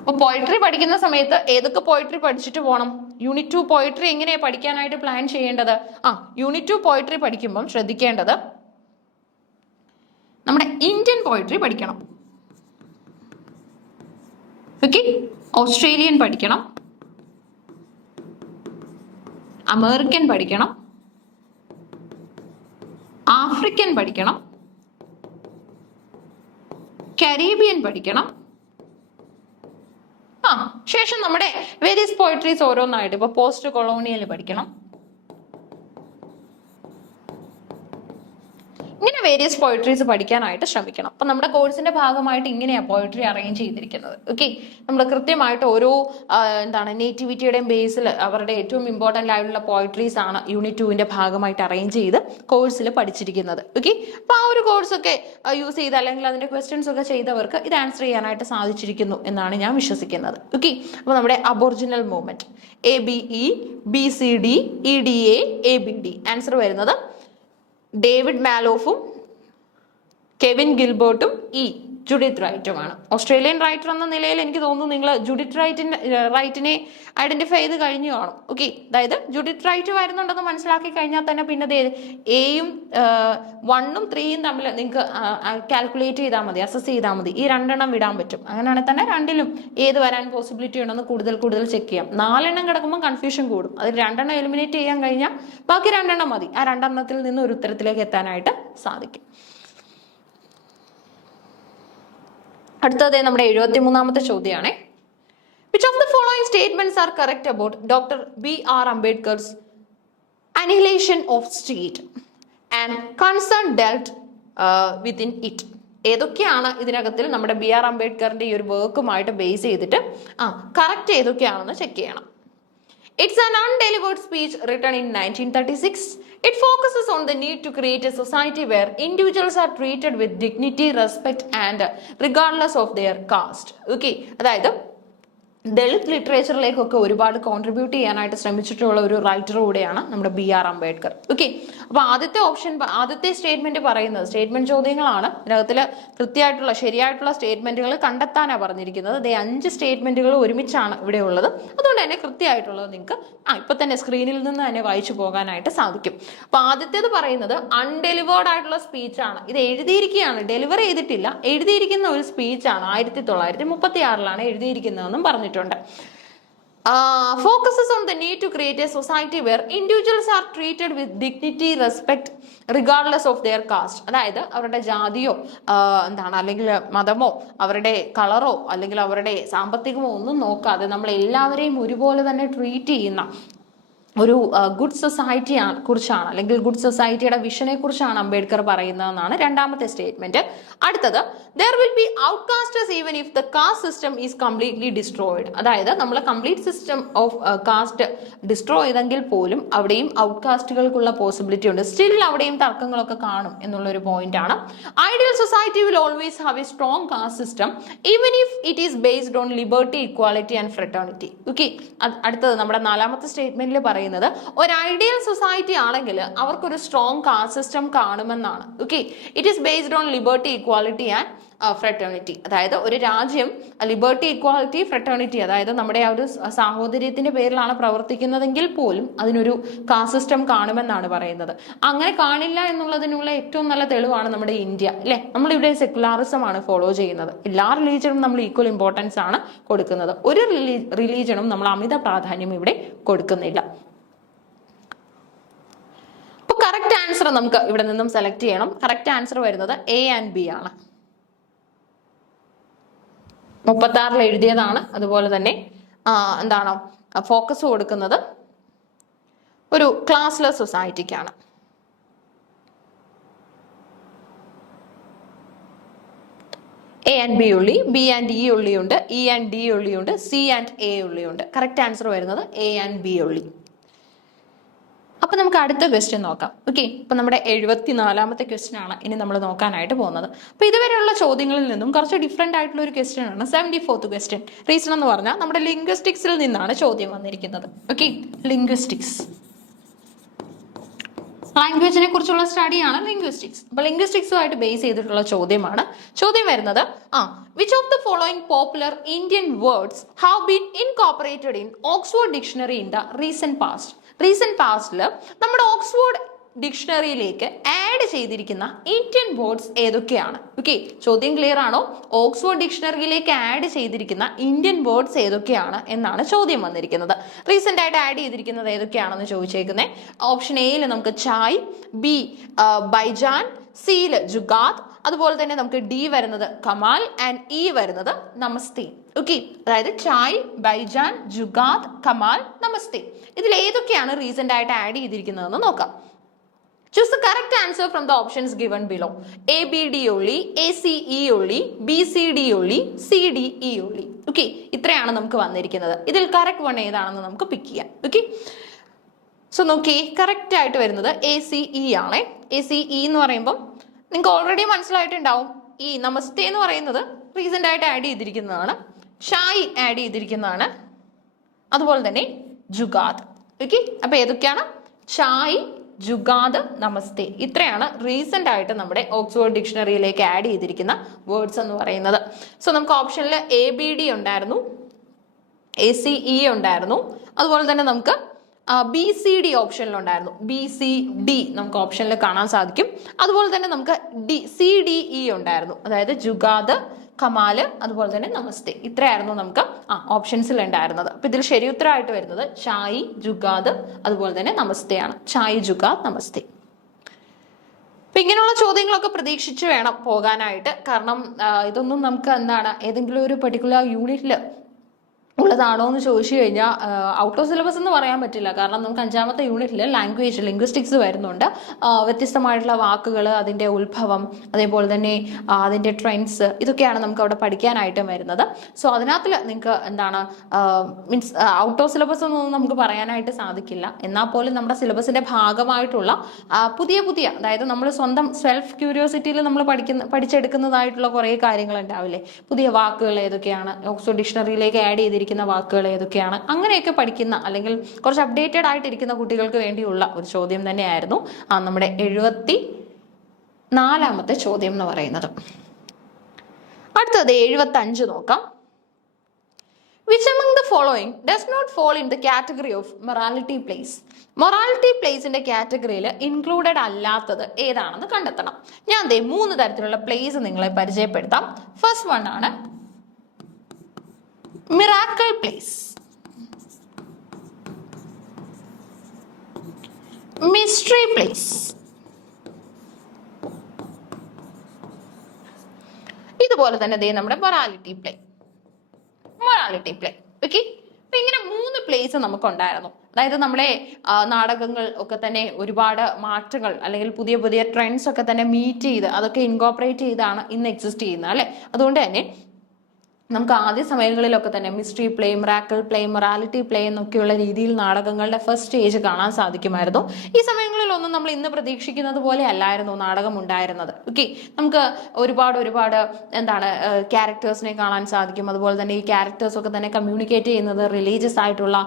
അപ്പൊ പോയിട്രി പഠിക്കുന്ന സമയത്ത് ഏതൊക്കെ പോയിട്രി പഠിച്ചിട്ട് പോകണം? യൂണിറ്റ് 2 പോയിട്രി എങ്ങനെയാണ് പഠിക്കാനായിട്ട് പ്ലാൻ ചെയ്യേണ്ടത്? യൂണിറ്റ് 2 പോയിട്രി പഠിക്കുമ്പം ശ്രദ്ധിക്കേണ്ടത് നമ്മുടെ ഇന്ത്യൻ പോയിട്രി പഠിക്കണം. ഓക്കെ, ഓസ്ട്രേലിയൻ പഠിക്കണം, അമേരിക്കൻ പഠിക്കണം, ആഫ്രിക്കൻ പഠിക്കണം, കരീബിയൻ പഠിക്കണം. ശേഷം നമ്മുടെ വേരിയസ് പോയിട്രീസ് ഓരോന്നായിട്ട് ഇപ്പൊ പോസ്റ്റ് കൊളോണിയൽ പഠിക്കണം, ഇങ്ങനെ വേരിയസ് പോയിട്രീസ് പഠിക്കാനായിട്ട് ശ്രമിക്കണം. അപ്പൊ നമ്മുടെ കോഴ്സിന്റെ ഭാഗമായിട്ട് ഇങ്ങനെയാണ് പോയിട്രി അറേഞ്ച് ചെയ്തിരിക്കുന്നത്. ഓക്കെ, നമ്മൾ കൃത്യമായിട്ട് ഓരോ നേറ്റിവിറ്റിയുടെയും ബേസിൽ അവരുടെ ഏറ്റവും ഇമ്പോർട്ടൻ്റ് ആയിട്ടുള്ള പോയിട്രീസ് ആണ് യൂണിറ്റ് 2ന്റെ ഭാഗമായിട്ട് അറേഞ്ച് ചെയ്ത് കോഴ്സിൽ പഠിച്ചിരിക്കുന്നത്. ഓക്കെ, അപ്പൊ ആ ഒരു കോഴ്സൊക്കെ യൂസ് ചെയ്ത് അല്ലെങ്കിൽ അതിന്റെ ക്വസ്റ്റ്യൻസ് ഒക്കെ ചെയ്തവർക്ക് ഇത് ആൻസർ ചെയ്യാനായിട്ട് സാധിച്ചിരിക്കുന്നു എന്നാണ് ഞാൻ വിശ്വസിക്കുന്നത്. ഓക്കെ, അപ്പൊ നമ്മുടെ aboriginal movement ABE BCD EDA ABD answer വരുന്നത് ഡേവിഡ് മാലോഫും കെവിൻ ഗിൽബർട്ടും ജുഡിത്ത് റൈറ്റുമാണ്. ഓസ്ട്രേലിയൻ റൈറ്റർ എന്ന നിലയിൽ എനിക്ക് തോന്നുന്നു നിങ്ങൾ ജുഡിത്ത് റൈറ്റിനെ ഐഡന്റിഫൈ ചെയ്ത് കഴിഞ്ഞു കാണും. ഓക്കെ, അതായത് ജുഡിത്ത് റൈറ്റ് വരുന്നുണ്ടെന്ന് മനസ്സിലാക്കി കഴിഞ്ഞാൽ തന്നെ പിന്നെ Aയും 1ഉം 3യും തമ്മിൽ നിങ്ങൾക്ക് കാൽക്കുലേറ്റ് ചെയ്താൽ മതി, അസസ് ചെയ്താൽ മതി. ഈ 2 എണ്ണം വിടാൻ പറ്റും. അങ്ങനെയാണെങ്കിൽ തന്നെ 2ലും ഏത് വരാൻ പോസിബിലിറ്റി ഉണ്ടെന്ന് കൂടുതൽ ചെക്ക് ചെയ്യാം. 4 എണ്ണം കിടക്കുമ്പോൾ കൺഫ്യൂഷൻ കൂടും. അതിൽ 2 എണ്ണം എലിമിനേറ്റ് ചെയ്യാൻ കഴിഞ്ഞാൽ ബാക്കി 2 എണ്ണം മതി. ആ 2 എണ്ണത്തിൽ നിന്ന് ഒരു ഉത്തരത്തിലേക്ക് എത്താനായിട്ട് സാധിക്കും. അടുത്തത് നമ്മുടെ 73ാമത്തെ ചോദ്യമാണ്. Which of the following statements are correct about doctor B.R. Ambedkar's annihilation of state and concern dealt within it? ഏതൊക്കെയാണ് ഇതിനകത്തിൽ നമ്മുടെ B.R. അംബേദ്കറിന്റെ ഈ ഒരു വർക്കുമായിട്ട് ബേസ് ചെയ്തിട്ട് കറക്റ്റ് ഏതൊക്കെയാണെന്ന് ചെക്ക് ചെയ്യണം. It's an undelivered speech written in 1936. It focuses on the need to create a society where individuals are treated with dignity, respect and regardless of their caste. Okay, അതായത് ദളിത് ലിറ്ററേച്ചറിലേക്കൊക്കെ ഒരുപാട് contribute ചെയ്യാനായിട്ട് ശ്രമിച്ചിട്ടുള്ള ഒരു writer കൂടെയാണ് നമ്മുടെ B.R. Ambedkar. Okay, അപ്പൊ ആദ്യത്തെ statement പറയുന്നത് statement ചോദ്യങ്ങളാണ്. ഇതിനകത്തിൽ കൃത്യമായിട്ടുള്ള ശരിയായിട്ടുള്ള സ്റ്റേറ്റ്മെന്റുകൾ കണ്ടെത്താനാണ് പറഞ്ഞിരിക്കുന്നത്. 5 സ്റ്റേറ്റ്മെന്റുകൾ ഒരുമിച്ചാണ് ഇവിടെ ഉള്ളത്. അതുകൊണ്ട് തന്നെ കൃത്യമായിട്ടുള്ളത് നിങ്ങൾക്ക് ഇപ്പൊ തന്നെ സ്ക്രീനിൽ നിന്ന് തന്നെ വായിച്ചു പോകാനായിട്ട് സാധിക്കും. അപ്പൊ ആദ്യത്തേത് പറയുന്നത് അൺഡെലിവേർഡ് ആയിട്ടുള്ള സ്പീച്ചാണ്. ഇത് എഴുതിയിരിക്കുകയാണ്, ഡെലിവർ ചെയ്തിട്ടില്ല, എഴുതിയിരിക്കുന്ന ഒരു സ്പീച്ചാണ്. 1936 എഴുതിയിരിക്കുന്നതെന്നും പറഞ്ഞിട്ടുണ്ട്. Focuses on the need to create a society where individuals are treated with dignity, respect, regardless of their caste. അതായത് അവരുടെ ജാതിയോ അല്ലെങ്കിൽ മതമോ അവരുടെ കളറോ അല്ലെങ്കിൽ അവരുടെ സാമ്പത്തികമോ ഒന്നും നോക്കാതെ നമ്മൾ എല്ലാവരെയും ഒരുപോലെ തന്നെ ട്രീറ്റ് ചെയ്യുന്ന ഒരു ഗുഡ് സൊസൈറ്റിയെ കുറിച്ചാണ് അല്ലെങ്കിൽ ഗുഡ് സൊസൈറ്റിയുടെ വിഷനെ കുറിച്ചാണ് അംബേദ്കർ പറയുന്നതെന്നാണ് രണ്ടാമത്തെ സ്റ്റേറ്റ്മെന്റ്. അടുത്തത് there will be outcasts even if the caste system is completely destroyed. അതായത് നമ്മൾ complete system of caste destroy ചെയ്തെങ്കിൽ പോലും അവിടെയും ഔട്ട്കാസ്റ്റുകൾക്കുള്ള പോസിബിലിറ്റി ഉണ്ട്. സ്റ്റിൽ അവിടെയും തർക്കങ്ങളൊക്കെ കാണും എന്നുള്ളൊരു പോയിന്റ് ആണ്. Ideal society will always have A strong caste system even if it is based on liberty, equality and fraternity. Okay, അടുത്തത് നമ്മുടെ 4ാമത്തെ സ്റ്റേറ്റ്മെന്റിൽ പറയുന്നത് ഒരു ഐഡിയൽ സൊസൈറ്റി ആണെങ്കിൽ അവർക്കൊരു സ്ട്രോങ് കാസ്റ്റ് സിസ്റ്റം കാണുമെന്നാണ്. Okay, it is based on liberty, equality and fraternity. അതായത് ഒരു രാജ്യം ലിബർട്ടി, ഇക്വാലിറ്റി, ഫ്രറ്റേണിറ്റി അതായത് നമ്മുടെ ആ ഒരു സാഹോദര്യത്തിന്റെ പേരിലാണ് പ്രവർത്തിക്കുന്നതെങ്കിൽ പോലും അതിനൊരു കാസ്റ്റ് സിസ്റ്റം കാണുമെന്നാണ് പറയുന്നത്. അങ്ങനെ കാണില്ല എന്നുള്ളതിനുള്ള ഏറ്റവും നല്ല തെളിവാണ് നമ്മുടെ ഇന്ത്യ, അല്ലെ? നമ്മളിവിടെ സെക്യുലാറിസം ആണ് ഫോളോ ചെയ്യുന്നത്. എല്ലാ റിലീജിയനും നമ്മൾ ഈക്വൽ ഇമ്പോർട്ടൻസ് ആണ് കൊടുക്കുന്നത്. ഒരു റിലീജിയനും നമ്മൾ അമിത പ്രാധാന്യം ഇവിടെ കൊടുക്കുന്നില്ല. കറക്റ്റ് ആൻസർ നമുക്ക് ഇവിടെ നിന്നും സെലക്ട് ചെയ്യണം. കറക്റ്റ് ആൻസർ വരുന്നത് A and B ആണ്. 36 എഴുതിയതാണ്. അതുപോലെ തന്നെ ഫോക്കസ് കൊടുക്കുന്നത് ഒരു ക്ലാസ്ലെസ് സൊസൈറ്റിക്കാണ്. A and B only, B and E ഉള്ളിയുണ്ട്, E and D ഉള്ളിയുണ്ട്, C and A ഉള്ളിയുണ്ട്. കറക്റ്റ് ആൻസർ വരുന്നത് A and B ഉള്ളി. അപ്പൊ നമുക്ക് അടുത്ത ക്വസ്റ്റ്യൻ നോക്കാം. ഓക്കെ, അപ്പൊ നമ്മുടെ 74ാമത്തെ ക്വസ്റ്റ്യൻ ആണ് ഇനി നമ്മൾ നോക്കാനായിട്ട് പോകുന്നത്. അപ്പൊ ഇതുവരെയുള്ള ചോദ്യങ്ങളിൽ നിന്നും കുറച്ച് ഡിഫറെന്റ് ആയിട്ടുള്ള ഒരു ക്വസ്റ്റ്യൻ ആണ് 74th ക്വസ്റ്റ്യൻ. റീസൺ എന്ന് പറഞ്ഞാൽ നമ്മുടെ ലിംഗ്വിസ്റ്റിക്സിൽ നിന്നാണ് ചോദ്യം വന്നിരിക്കുന്നത്. ഓക്കെ, ലിംഗ്വിസ്റ്റിക്സ് ലാംഗ്വേജിനെ കുറിച്ചുള്ള സ്റ്റഡിയാണ് ലിംഗ്വിസ്റ്റിക്സ്. അപ്പൊ ലിംഗ്വിസ്റ്റിക്സുമായിട്ട് ബേസ് ചെയ്തിട്ടുള്ള ചോദ്യമാണ്. ചോദ്യം വരുന്നത് which of the following popular Indian words have been incorporated in Oxford dictionary in the recent past? Recent പാസ്റ്റിൽ നമ്മുടെ ഓക്സ്ഫോർഡ് ഡിക്ഷണറിയിലേക്ക് ആഡ് ചെയ്തിരിക്കുന്ന ഇന്ത്യൻ വേർഡ്സ് ഏതൊക്കെയാണ്? ഓക്കെ, ചോദ്യം ക്ലിയർ ആണോ? ഓക്സ്ഫോർഡ് ഡിക്ഷണറിയിലേക്ക് ആഡ് ചെയ്തിരിക്കുന്ന ഇന്ത്യൻ വേർഡ്സ് ഏതൊക്കെയാണ് എന്നാണ് ചോദ്യം വന്നിരിക്കുന്നത്. റീസെന്റ് ആയിട്ട് ആഡ് ചെയ്തിരിക്കുന്നത് ഏതൊക്കെയാണെന്ന് ചോദിച്ചേക്കുന്നത്. ഓപ്ഷൻ എയിൽ നമുക്ക് ചായ്, ബി ബൈജാൻ, സിയിൽ ജുഗാദ്, അതുപോലെ തന്നെ നമുക്ക് ഡി വരുന്നത് കമാൽ ആൻഡ് ഇ വരുന്നത് നമസ്തേ. ഓക്കെ, അതായത് ചായ്, ബൈജാൻ, ജുഗാദ്, കമാൽ, നമസ്തേ. ഇതിൽ ഏതൊക്കെയാണ് റീസെന്റ് ആയിട്ട് ആഡ് ചെയ്തിരിക്കുന്നതെന്ന് നോക്കാം. Choose the correct answer from the options given below. A, B, D only, A, C, E only, B, C, D only, C, D, E only. Okay, ഇത്രയാണ് നമുക്ക് വന്നിരിക്കുന്നത്. ഇതിൽ കറക്റ്റ് വൺ ഏതാണെന്ന് നമുക്ക് പിക്ക് ചെയ്യാം. ഓക്കെ, സോ നോക്കി correct ആയിട്ട് വരുന്നത് ACE ആണ്. ACE എന്ന് പറയുമ്പോൾ നിങ്ങൾക്ക് ഓൾറെഡി മനസ്സിലായിട്ടുണ്ടാവും. ഈ നമസ്തേ എന്ന് പറയുന്നത് റീസെന്റ് ആയിട്ട് ആഡ് ചെയ്തിരിക്കുന്നതാണ്. ഷായി ആഡ് ചെയ്തിരിക്കുന്നതാണ്. അതുപോലെ തന്നെ ജുഗാദ്. ഓക്കെ, അപ്പൊ ഏതൊക്കെയാണ്? ഷായി, ജുഗാദ്, നമസ്തേ. ഇത്രയാണ് റീസെന്റ് ആയിട്ട് നമ്മുടെ ഓക്സ്ഫോർഡ് ഡിക്ഷണറിയിലേക്ക് ആഡ് ചെയ്തിരിക്കുന്ന വേർഡ്സ് എന്ന് പറയുന്നത്. സോ നമുക്ക് ഓപ്ഷനിൽ ABD ഉണ്ടായിരുന്നു, ACE ഉണ്ടായിരുന്നു, അതുപോലെ തന്നെ നമുക്ക് BCD ഓപ്ഷനിൽ ഉണ്ടായിരുന്നു. BCD നമുക്ക് ഓപ്ഷനിൽ കാണാൻ സാധിക്കും. അതുപോലെ തന്നെ നമുക്ക് CDE ഉണ്ടായിരുന്നു, അതായത് ജുഗാദ്, കമാല്, അതുപോലെ തന്നെ നമസ്തേ. ഇത്രയായിരുന്നു നമുക്ക് ഓപ്ഷൻസിൽ ഉണ്ടായിരുന്നത്. അപ്പൊ ഇതിൽ ശരി ഉത്തരമായിട്ട് വരുന്നത് ഷായി, ജുഗാദ്, അതുപോലെ തന്നെ നമസ്തേ ആണ്. ഷായി, ജുഗാദ്, നമസ്തേ. അപ്പൊ ഇങ്ങനെയുള്ള ചോദ്യങ്ങളൊക്കെ പ്രതീക്ഷിച്ച് വേണം പോകാനായിട്ട്. കാരണം ഇതൊന്നും നമുക്ക് എന്താണ് ഏതെങ്കിലും ഒരു പെർട്ടിക്കുലർ യൂണിറ്റില് ഉള്ളതാണോ എന്ന് ചോദിച്ചു കഴിഞ്ഞാൽ ഔട്ട് ഓഫ് സിലബസ് എന്ന് പറയാൻ പറ്റില്ല. കാരണം നമുക്ക് 5ാമത്തെ യൂണിറ്റിൽ ലാംഗ്വേജ് ലിംഗ്വിസ്റ്റിക്സ് വരുന്നുണ്ട്. വ്യത്യസ്തമായിട്ടുള്ള വാക്കുകൾ, അതിൻ്റെ ഉത്ഭവം, അതേപോലെ തന്നെ അതിൻ്റെ ട്രെൻഡ്സ്, ഇതൊക്കെയാണ് നമുക്ക് അവിടെ പഠിക്കാനായിട്ടും വരുന്നത്. സോ അതിനകത്തിൽ നിങ്ങൾക്ക് എന്താണ് മീൻസ് ഔട്ട് ഓഫ് സിലബസ് ഒന്നും നമുക്ക് പറയാനായിട്ട് സാധിക്കില്ല. എന്നാൽ പോലും നമ്മുടെ സിലബസിന്റെ ഭാഗമായിട്ടുള്ള പുതിയ പുതിയ, അതായത് നമ്മൾ സ്വന്തം സെൽഫ് ക്യൂരിയോസിറ്റിയിൽ നമ്മൾ പഠിച്ചെടുക്കുന്നതായിട്ടുള്ള കുറേ കാര്യങ്ങൾ ഉണ്ടാവില്ലേ. പുതിയ വാക്കുകൾ ഏതൊക്കെയാണ്, ഓക്സ്ഫോർഡ് ഡിക്ഷണറിയിലേക്ക് ആഡ് ചെയ്തിരിക്കുന്ന വാക്കുകൾ ഏതൊക്കെയാണ്, അങ്ങനെയൊക്കെ പഠിക്കുന്ന അല്ലെങ്കിൽ കുറച്ച് അപ്ഡേറ്റഡ് ആയിട്ടിരിക്കുന്ന കുട്ടികൾക്ക് വേണ്ടിയുള്ള ഒരു ചോദ്യം തന്നെയായിരുന്നു നമ്മുടെ 74ാമത്തെ ചോദ്യം എന്ന് പറയുന്നത്. അടുത്തത് 75 നോക്കാം. Which among the following does not fall in the category of morality plays? Morality പ്ലേസിന്റെ കാറ്റഗറിയിൽ ഇൻക്ലൂഡഡ് അല്ലാത്തത് ഏതാണെന്ന് കണ്ടെത്തണം. ഞാൻ 3 തരത്തിലുള്ള പ്ലേസ് നിങ്ങളെ പരിചയപ്പെടുത്താം. ഫസ്റ്റ് വൺ ആണ് മിറാക്കിൾ പ്ലേസ്, മിസ്റ്ററി പ്ലേസ്, ഇതുപോലെ തന്നെ നമ്മുടെ മൊറാലിറ്റി പ്ലേ. ഓക്കെ, അപ്പൊ ഇങ്ങനെ 3 പ്ലേസ് നമുക്ക് ഉണ്ടായിരുന്നു. അതായത് നമ്മളെ നാടകങ്ങൾ ഒക്കെ തന്നെ ഒരുപാട് മാറ്റങ്ങൾ അല്ലെങ്കിൽ പുതിയ പുതിയ ട്രെൻഡ്സ് ഒക്കെ തന്നെ മീറ്റ് ചെയ്ത് അതൊക്കെ ഇൻകോപ്പറേറ്റ് ചെയ്താണ് ഇന്ന് എക്സിസ്റ്റ് ചെയ്യുന്നത് അല്ലെ. അതുകൊണ്ട് തന്നെ നമുക്ക് ആദ്യ സമയങ്ങളിലൊക്കെ തന്നെ mystery play, miracle play, morality play എന്നൊക്കെയുള്ള രീതിയിൽ നാടകങ്ങളുടെ ഫസ്റ്റ് സ്റ്റേജ് കാണാൻ സാധിക്കുമായിരുന്നു. ഈ സമയങ്ങളിലൊന്നും നമ്മൾ ഇന്ന് പ്രതീക്ഷിക്കുന്നത് പോലെ അല്ലായിരുന്നു നാടകം ഉണ്ടായിരുന്നത്. ഓക്കെ, നമുക്ക് ഒരുപാട് എന്താണ് ക്യാരക്ടേഴ്സിനെ കാണാൻ സാധിക്കും. അതുപോലെ തന്നെ ഈ ക്യാരക്ടേഴ്സ് ഒക്കെ തന്നെ കമ്മ്യൂണിക്കേറ്റ് ചെയ്യുന്നത് റിലീജിയസ് ആയിട്ടുള്ള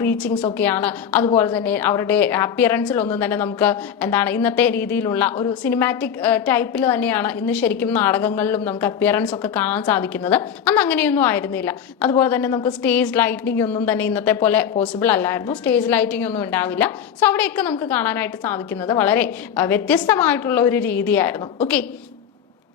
പ്രീച്ചിങ്സ് ഒക്കെയാണ്. അതുപോലെ തന്നെ അവരുടെ അപ്പിയറൻസിലൊന്നും തന്നെ നമുക്ക് എന്താണ് ഇന്നത്തെ രീതിയിലുള്ള ഒരു സിനിമാറ്റിക് ടൈപ്പിൽ തന്നെയാണ് ഇന്ന് ശരിക്കും നാടകങ്ങളിലും നമുക്ക് അപ്പിയറൻസ് ഒക്കെ കാണാൻ സാധിക്കുന്നത്. അങ്ങനെയൊന്നും ആയിരുന്നില്ല. അതുപോലെ തന്നെ നമുക്ക് സ്റ്റേജ് ലൈറ്റിംഗ് ഒന്നും തന്നെ ഇന്നത്തെ പോലെ പോസിബിൾ അല്ലായിരുന്നു. സ്റ്റേജ് ലൈറ്റിംഗ് ഒന്നും ഉണ്ടാവില്ല. സോ അവിടെയൊക്കെ നമുക്ക് കാണാനായിട്ട് സാധിക്കുന്നത് വളരെ വ്യത്യസ്തമായിട്ടുള്ള ഒരു രീതിയായിരുന്നു. ഓക്കെ,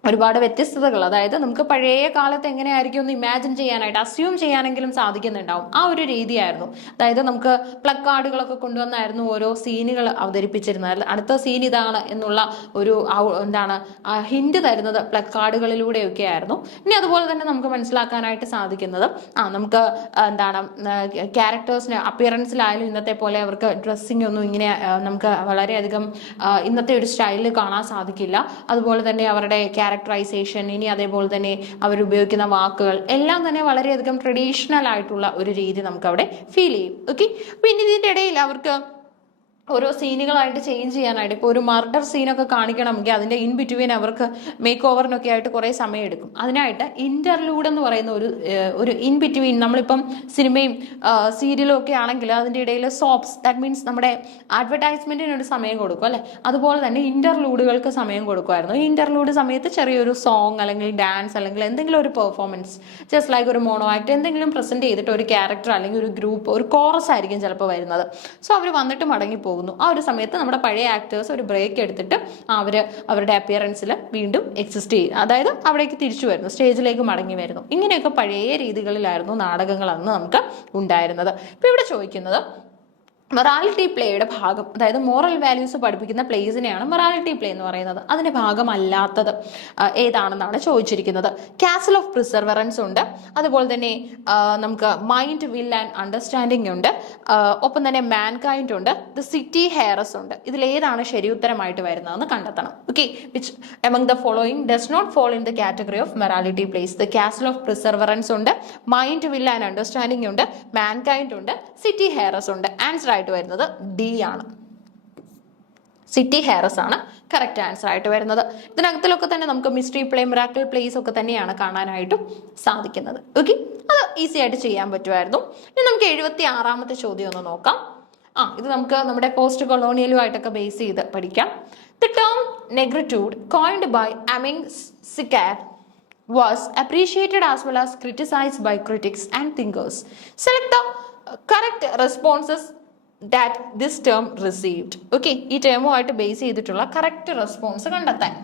ഒരുപാട് വ്യത്യസ്തതകൾ, അതായത് നമുക്ക് പഴയ കാലത്ത് എങ്ങനെയായിരിക്കും ഒന്ന് ഇമാജിൻ ചെയ്യാനായിട്ട്, അസ്യൂം ചെയ്യാനെങ്കിലും സാധിക്കുന്നുണ്ടാവും. ആ ഒരു രീതിയായിരുന്നു. അതായത് നമുക്ക് പ്ലക്കാർഡുകളൊക്കെ കൊണ്ടുവന്നായിരുന്നു ഓരോ സീനുകൾ അവതരിപ്പിച്ചിരുന്നത്. അടുത്ത സീൻ ഇതാണ് എന്നുള്ള ഒരു എന്താണ് ഹിന്റ് തരുന്നത് പ്ലക്കാർഡുകളിലൂടെയൊക്കെ ആയിരുന്നു. ഇനി അതുപോലെ തന്നെ നമുക്ക് മനസ്സിലാക്കാനായിട്ട് സാധിക്കുന്നത് നമുക്ക് എന്താണ് ക്യാരക്ടേഴ്സിന് അപ്പിയറൻസിലായാലും ഇന്നത്തെ പോലെ അവർക്ക് ഡ്രസ്സിംഗ് ഒന്നും ഇങ്ങനെ നമുക്ക് വളരെയധികം ഇന്നത്തെ ഒരു സ്റ്റൈലിൽ കാണാൻ സാധിക്കില്ല. അതുപോലെ തന്നെ അവരുടെ ക്യാരക്ടറൈസേഷൻ, ഇനി അതേപോലെ തന്നെ അവരുപയോഗിക്കുന്ന വാക്കുകൾ എല്ലാം തന്നെ വളരെയധികം ട്രഡീഷണൽ ആയിട്ടുള്ള ഒരു രീതി നമുക്ക് അവിടെ ഫീൽ ചെയ്യും. ഓക്കെ, പിന്നെ ഇതിന്റെ ഇടയിൽ അവർക്ക് ഓരോ സീനുകളായിട്ട് ചേഞ്ച് ചെയ്യാനായിട്ട്, ഇപ്പോൾ ഒരു മർഡർ സീനൊക്കെ കാണിക്കണമെങ്കിൽ അതിന്റെ ഇൻ ബിറ്റ്വീൻ അവർക്ക് മേക്ക് ഓവറിനൊക്കെ ആയിട്ട് കുറേ സമയം എടുക്കും. അതിനായിട്ട് ഇന്റർലൂഡ് എന്ന് പറയുന്ന ഒരു ഇൻ ബിറ്റ്വീൻ, നമ്മളിപ്പം സിനിമയും സീരിയലും ഒക്കെ ആണെങ്കിൽ അതിൻ്റെ ഇടയിൽ സോപ്സ്, ദാറ്റ് മീൻസ് നമ്മുടെ അഡ്വർടൈസ്മെന്റിന് ഒരു സമയം കൊടുക്കും അല്ലെ. അതുപോലെ തന്നെ ഇന്റർലൂഡുകൾക്ക് സമയം കൊടുക്കുമായിരുന്നു. ഈ ഇന്റർലൂഡ് സമയത്ത് ചെറിയൊരു സോങ് അല്ലെങ്കിൽ ഡാൻസ് അല്ലെങ്കിൽ എന്തെങ്കിലും ഒരു പെർഫോമൻസ്, ജസ്റ്റ് ലൈക്ക് ഒരു മോണോ ആക്ട് എന്തെങ്കിലും പ്രസന്റ് ചെയ്തിട്ട് ഒരു ക്യാരക്ടർ അല്ലെങ്കിൽ ഒരു ഗ്രൂപ്പ്, ഒരു കോറസ് ആയിരിക്കും ചിലപ്പോൾ വരുന്നത്. സോ അവർ വന്നിട്ട് മടങ്ങിപ്പോകും. ആ ഒരു സമയത്ത് നമ്മുടെ പഴയ ആക്ടേഴ്സ് ഒരു ബ്രേക്ക് എടുത്തിട്ട് അവരുടെ അപ്പിയറൻസിൽ വീണ്ടും എക്സിസ്റ്റ് ചെയ്യും. അതായത് അവിടേക്ക് തിരിച്ചു വരുന്നു, സ്റ്റേജിലേക്ക് മടങ്ങി വരുന്നു. ഇങ്ങനെയൊക്കെ പഴയ രീതികളിലായിരുന്നു നാടകങ്ങൾ അന്ന് നമുക്ക് ഉണ്ടായിരുന്നത്. ഇപ്പൊ ഇവിടെ ചോദിക്കുന്നത് മൊറാലിറ്റി പ്ലേയുടെ ഭാഗം, അതായത് മോറൽ വാല്യൂസ് പഠിപ്പിക്കുന്ന പ്ലേസിനെയാണ് മൊറാലിറ്റി പ്ലേ എന്ന് പറയുന്നത്. അതിന്റെ ഭാഗമല്ലാത്തത് ഏതാണെന്നാണ് ചോദിച്ചിരിക്കുന്നത്. കാസിൽ ഓഫ് പ്രിസർവറൻസ് ഉണ്ട്, അതുപോലെ തന്നെ നമുക്ക് മൈൻഡ്, വിൽ ആൻഡ് അണ്ടർസ്റ്റാൻഡിംഗ് ഉണ്ട്, ഒപ്പം തന്നെ മാൻകൈൻഡ് ഉണ്ട്, ദ സിറ്റി ഹെയറസ് ഉണ്ട്. ഇതിലേതാണ് ശരി ഉത്തരമായിട്ട് വരുന്നതെന്ന് കണ്ടെത്തണം. Okay, which among the following does not fall in the category of morality plays? The castle of perseverance ഉണ്ട്, മൈൻഡ്, വിൽ ആൻഡ് അണ്ടർസ്റ്റാൻഡിംഗ് ഉണ്ട്, മാൻകൈൻഡ് ഉണ്ട്, സിറ്റി ഹെയറസ് ഉണ്ട്. ആൻസർ ആയിട്ട് വരുന്നത് ഡി ആണ്. സിറ്റി ഹെയറസ് ആണ് കറക്റ്റ് ആൻസർ ആയിട്ട് വരുന്നത്. ഇതിനകത്തിലൊക്കെ തന്നെ നമുക്ക് മിസ്റ്ററി പ്ലേ, മിറാക്കിൾ പ്ലേസ് ഒക്കെ തന്നെയാണ് കാണാനായിട്ടും സാധിക്കുന്നത്. ഓക്കെ, അത് ഈസി ആയിട്ട് ചെയ്യാൻ പറ്റുമായിരുന്നു. ഇനി നമുക്ക് 76ാമത്തെ ചോദ്യം ഒന്ന് നോക്കാം. ഇത് നമുക്ക് നമ്മുടെ പോസ്റ്റ് കൊളോണിയലുമായിട്ടൊക്കെ ബേസ് ചെയ്ത് പഠിക്കാം. The term negritude coined by Aime Cesaire was appreciated as well as criticized by critics and thinkers. Select the correct responses that this term received. Okay, ഈ ടേമുമായിട്ട് ബേസ് ചെയ്തിട്ടുള്ള കറക്റ്റ് റെസ്പോൺസ് കണ്ടെത്താൻ.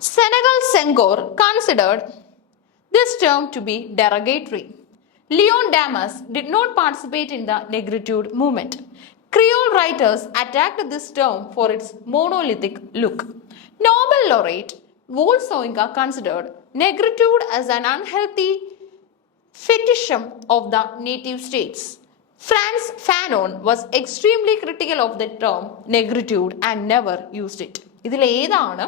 Senegal Senghor considered this term to be derogatory. Leon Damas did not participate in the negritude movement. Creole writers attacked this term for its monolithic look. Nobel laureate Wolsoinga considered negritude as an unhealthy fetishism of the native states. Frantz Fanon was extremely critical of the term negritude and never used it. ഇതിൽ ഏതാണ്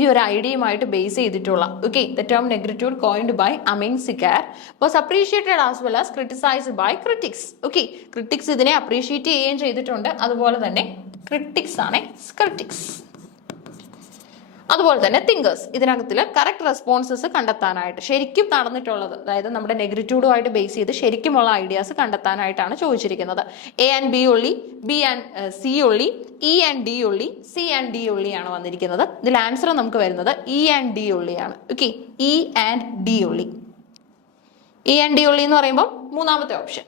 ഈ ഒരു ഐഡിയയുമായിട്ട് base ചെയ്തിട്ടുള്ള? Okay, the term negritude coined by Aime Cesaire was appreciated as well as criticised by critics. Okay, critics ഇതിനെ appreciate ചെയ്യുകയും ചെയ്തിട്ടുണ്ട്, അതുപോലെ തന്നെ ക്രിറ്റിക്സ് ആണ് ക്രിറ്റിക്സ്, അതുപോലെ തന്നെ തിങ്കേഴ്സ്. ഇതിനകത്തിൽ കറക്റ്റ് റെസ്പോൺസസ് കണ്ടെത്താനായിട്ട് ശരിക്കും നടന്നിട്ടുള്ളത്, അതായത് നമ്മുടെ നെഗ്രിറ്റ്യൂഡുമായിട്ട് ബേസ് ചെയ്ത് ശരിക്കുമുള്ള ഐഡിയാസ് കണ്ടെത്താനായിട്ടാണ് ചോദിച്ചിരിക്കുന്നത്. A and B only, B and C only, E and D only, C and D ഒള്ളിയാണ് വന്നിരിക്കുന്നത്. ഇതിൽ ആൻസർ നമുക്ക് വരുന്നത് ഇ ആൻഡ് ഡി ഒള്ളിയാണ്. Okay, E and D only. E and D only എന്ന് പറയുമ്പോൾ മൂന്നാമത്തെ ഓപ്ഷൻ.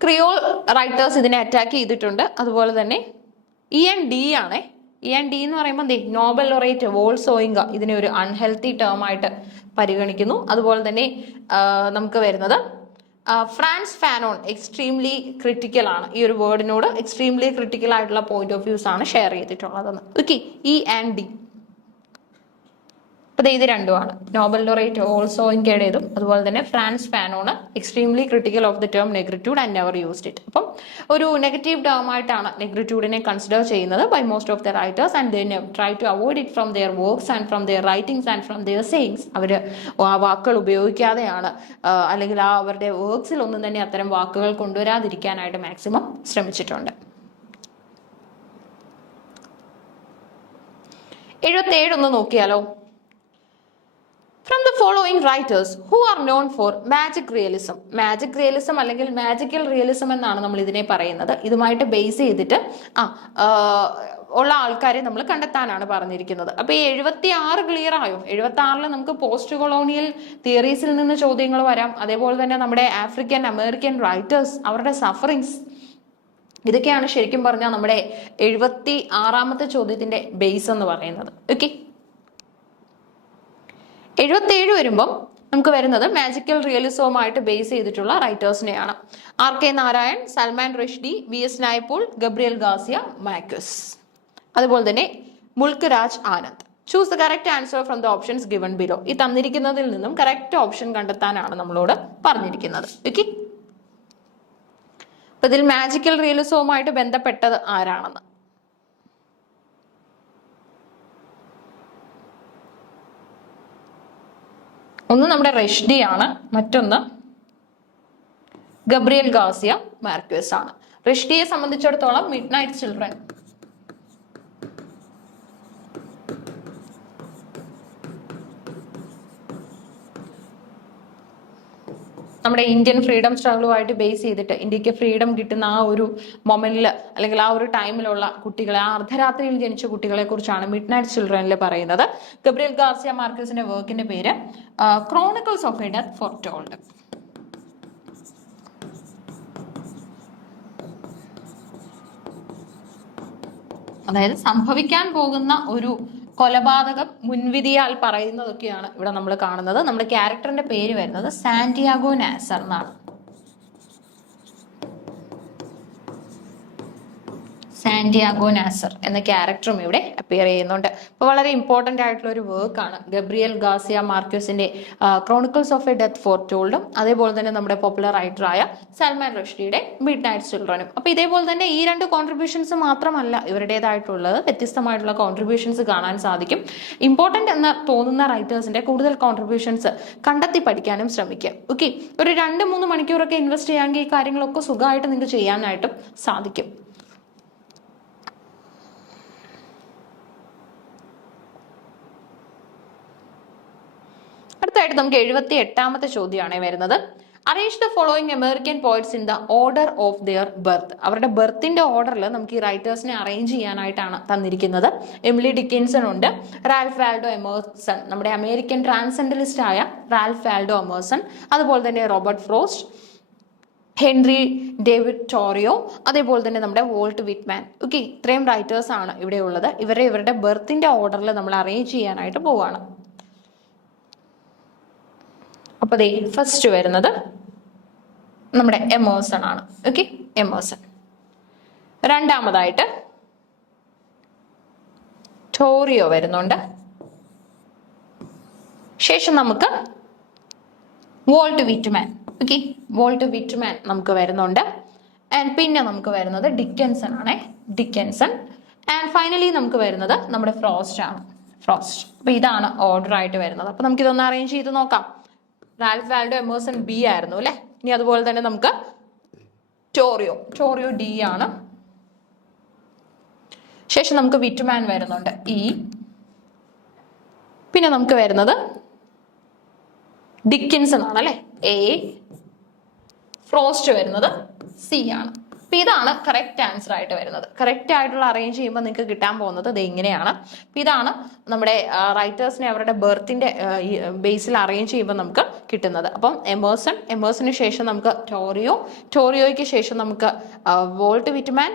ക്രിയോൾ റൈറ്റേഴ്സ് ഇതിനെ അറ്റാക്ക് ചെയ്തിട്ടുണ്ട്, അതുപോലെ തന്നെ ഇ ആൻഡ് ഡി ആണ്. ഇ ആൻഡ് ഡി എന്ന് പറയുമ്പോൾ നോബൽ ലൊറേറ്റ് വോൾസോയിങ്ക ഇതിനെ ഒരു അൺഹെൽത്തി ടേം ആയിട്ട് പരിഗണിക്കുന്നു. അതുപോലെ തന്നെ നമുക്ക് വരുന്നത് ഫ്രാൻസ് ഫാനോൺ എക്സ്ട്രീംലി ക്രിട്ടിക്കൽ ആണ്, ഈ ഒരു വേർഡിനോട് എക്സ്ട്രീംലി ക്രിട്ടിക്കൽ ആയിട്ടുള്ള പോയിന്റ് ഓഫ് വ്യൂസ് ആണ് ഷെയർ ചെയ്തിട്ടുള്ളതെന്ന്. Okay, E and D. അപ്പോൾ ഇത് രണ്ടുമാണ്, നോബൽ ലൊറേറ്റ് വോൾസോയിങ്കയുടേതും അതുപോലെ തന്നെ Frantz Fanon extremely critical of the term negritude and never used it. അപ്പം ഒരു നെഗറ്റീവ് ടേം ആയിട്ടാണ് നെഗ്രിറ്റ്യൂഡിനെ കൺസിഡർ ചെയ്യുന്നത് by most of the writers and they try to avoid it from their works and from their writings and from their sayings. അവർ ആ വാക്കുകൾ ഉപയോഗിക്കാതെയാണ്, അല്ലെങ്കിൽ ആ അവരുടെ വർക്ക്സിൽ ഒന്നും തന്നെ അത്തരം വാക്കുകൾ കൊണ്ടുവരാതിരിക്കാനായിട്ട് മാക്സിമം ശ്രമിച്ചിട്ടുണ്ട്. 77 ഒന്ന് നോക്കിയാലോ. From the following writers who are known for magic realism. Magic realism അല്ലെങ്കിൽ magical realism എന്നാണ് നമ്മൾ ഇതിനെ പറയുന്നത്. ഇതുമായിട്ട് ബേസ് ചെയ്തിട്ട് ഉള്ള ആൾക്കാരെ നമ്മൾ കണ്ടെത്താനാണ് പറഞ്ഞിരിക്കുന്നത്. അപ്പോൾ ഈ 76 ക്ലിയർ ആയോ? 76-ൽ നമുക്ക് പോസ്റ്റ് കൊളോണിയൽ തിയറീസിൽ നിന്ന് ചോദ്യങ്ങൾ വരാം, അതേപോലെ തന്നെ നമ്മുടെ ആഫ്രിക്കൻ അമേരിക്കൻ റൈറ്റേഴ്സ് അവരുടെ സഫറിങ്സ്, ഇതൊക്കെയാണ് ശരിക്കും പറഞ്ഞാൽ നമ്മുടെ 76ാമത്തെ ചോദ്യത്തിന്റെ ബേസ് എന്ന് പറയുന്നത്. ഓക്കെ, 77 വരുമ്പം നമുക്ക് വരുന്നത് മാജിക്കൽ റിയലിസവുമായിട്ട് ബേസ് ചെയ്തിട്ടുള്ള റൈറ്റേഴ്സിനെയാണ്. R K Narayan, Salman Rushdie, V S Naipaul, Gabriel Garcia Marquez, അതുപോലെ തന്നെ Mulk Raj Anand. Choose the correct answer from the options given below. ഈ തന്നിരിക്കുന്നതിൽ നിന്നും കറക്റ്റ് ഓപ്ഷൻ കണ്ടെത്താനാണ് നമ്മളോട് പറഞ്ഞിരിക്കുന്നത്. ഓക്കെ, അപ്പൊ ഇതിൽ മാജിക്കൽ റിയലിസവുമായിട്ട് ബന്ധപ്പെട്ടത് ആരാണെന്ന് ഒന്ന് നമ്മുടെ റഷ്ദി ആണ്, മറ്റൊന്ന് ഗബ്രിയൽ ഗാർസിയ മാർക്വസ് ആണ്. റഷ്ദിയെ സംബന്ധിച്ചിടത്തോളം മിഡ് നൈറ്റ് ചിൽഡ്രൻ, നമ്മുടെ ഇന്ത്യൻ ഫ്രീഡം സ്ട്രഗിളുമായിട്ട് ബേസ് ചെയ്തിട്ട് ഇന്ത്യക്ക് ഫ്രീഡം കിട്ടുന്ന ആ ഒരു മൊമെന്റിൽ അല്ലെങ്കിൽ ആ ഒരു ടൈമിലുള്ള കുട്ടികളെ, ആ അർദ്ധരാത്രിയിൽ ജനിച്ച കുട്ടികളെ കുറിച്ചാണ് മിഡ് നൈറ്റ് ചിൽഡ്രനിൽ പറയുന്നത്. ഗബ്രിയൽ ഗാർസിയ മാർക്വസിന്റെ വർക്കിന്റെ പേര് ക്രോണിക്കിൾസ് ഓഫ് എ ഡെത്ത് ഫോർടോൾഡ്. അതായത് സംഭവിക്കാൻ പോകുന്ന ഒരു കൊലപാതകം മുൻവിധിയാൽ പറയുന്നതൊക്കെയാണ് ഇവിടെ നമ്മൾ കാണുന്നത്. നമ്മുടെ ക്യാരക്ടറിന്റെ പേര് വരുന്നത് സാന്റിയാഗോ നാസർ എന്നാണ്. സാന്റിയാഗോ നാസർ എന്ന ക്യാരക്ടറും ഇവിടെ അപ്പിയർ ചെയ്യുന്നുണ്ട്. അപ്പോൾ വളരെ ഇമ്പോർട്ടന്റ് ആയിട്ടുള്ള ഒരു വർക്കാണ് ഗബ്രിയൽ ഗാർസിയ മാർക്യൂസിന്റെ ക്രോണിക്കിൾസ് ഓഫ് എ ഡെത്ത് ഫോർടോൾഡും അതേപോലെ തന്നെ നമ്മുടെ പോപ്പുലർ റൈറ്ററായ സൽമാൻ റഷ്ദിയുടെ മിഡ് നൈറ്റ് ചിൽഡ്രനും. അപ്പോൾ ഇതേപോലെ തന്നെ ഈ രണ്ട് കോൺട്രിബ്യൂഷൻസ് മാത്രമല്ല ഇവരുടേതായിട്ടുള്ളത്, വ്യത്യസ്തമായിട്ടുള്ള കോൺട്രിബ്യൂഷൻസ് കാണാൻ സാധിക്കും. ഇമ്പോർട്ടന്റ് എന്ന് തോന്നുന്ന റൈറ്റേഴ്സിന്റെ കൂടുതൽ കോൺട്രിബ്യൂഷൻസ് കണ്ടെത്തി പഠിക്കാനും ശ്രമിക്കുക. ഓക്കെ, ഒരു 2-3 മണിക്കൂറൊക്കെ ഇൻവെസ്റ്റ് ചെയ്യാമെങ്കിൽ ഈ കാര്യങ്ങളൊക്കെ സുഖമായിട്ട് നിങ്ങൾക്ക് ചെയ്യാനായിട്ടും സാധിക്കും. അടുത്തായിട്ട് നമുക്ക് 78ാമത്തെ ചോദ്യമാണ് വരുന്നത്. Arrange the following American poets in the order of their birth. അവരുടെ ബർത്തിന്റെ ഓർഡറിൽ നമുക്ക് ഈ റൈറ്റേഴ്സിനെ അറേഞ്ച് ചെയ്യാനായിട്ടാണ് തന്നിരിക്കുന്നത്. എമിലി ഡിക്കിൻസൺ ഉണ്ട്, റാൽഫ് വാൽഡോ എമേഴ്സൺ, നമ്മുടെ അമേരിക്കൻ ട്രാൻസെൻഡലിസ്റ്റ് ആയ റാൽഫ് വാൽഡോ എമേഴ്സൺ, അതുപോലെ തന്നെ Robert Frost, Henry David Thoreau, അതേപോലെ തന്നെ നമ്മുടെ വോൾട്ട് വിറ്റ്മാൻ. ഓക്കെ, ഇത്രയും റൈറ്റേഴ്സ് ആണ് ഇവിടെ ഉള്ളത്. ഇവരുടെ ബർത്തിന്റെ ഓർഡറിൽ നമ്മൾ അറേഞ്ച് ചെയ്യാനായിട്ട് പോവാണ്. അപ്പൊ ഫസ്റ്റ് വരുന്നത് നമ്മുടെ എമേഴ്സൺ ആണ്. Okay, Emerson. രണ്ടാമതായിട്ട് തോറിയോ വരുന്നുണ്ട്. ശേഷം നമുക്ക് volt Whitman. Okay, volt Whitman നമുക്ക് വരുന്നുണ്ട്. ആൻഡ് പിന്നെ നമുക്ക് വരുന്നത് ഡിക്കൻസൺ ആണ്, ഡിക്കൻസൺ. ആൻഡ് ഫൈനലി നമുക്ക് വരുന്നത് നമ്മുടെ ഫ്രോസ്റ്റ് ആണ്, ഫ്രോസ്റ്റ്. അപ്പൊ ഇതാണ് ഓർഡർ ആയിട്ട് വരുന്നത്. അപ്പൊ നമുക്ക് ഇതൊന്ന് അറേഞ്ച് ചെയ്ത് നോക്കാം. റാൽഫ് വാൽഡോ എമേഴ്സൺ ബി ആയിരുന്നു അല്ലെ. ഇനി അതുപോലെ തന്നെ നമുക്ക് ടോറിയോ ഡി ആണ്. ശേഷം നമുക്ക് വിറ്റ്മാൻ വരുന്നുണ്ട് ഇ. പിന്നെ നമുക്ക് വരുന്നത് ഡിക്കിൻസൺ ആണ് അല്ലെ, എ. ഫ്രോസ്റ്റ് വരുന്നത് സി ആണ്. അപ്പൊ ഇതാണ് കറക്റ്റ് ആൻസർ ആയിട്ട് വരുന്നത്. കറക്റ്റ് ആയിട്ടുള്ള അറേഞ്ച് ചെയ്യുമ്പോൾ നിങ്ങൾക്ക് കിട്ടാൻ പോകുന്നത് ഇത് ഇങ്ങനെയാണ്. അപ്പൊ ഇതാണ് നമ്മുടെ റൈറ്റേഴ്സിനെ അവരുടെ ബർത്തിന്റെ ബേസിൽ അറേഞ്ച് ചെയ്യുമ്പോൾ നമുക്ക് കിട്ടുന്നത്. അപ്പം എമേഴ്സന് ശേഷം നമുക്ക് ടോറിയോയ്ക്ക് ശേഷം നമുക്ക് വോൾട്ട് വിറ്റ്മാൻ,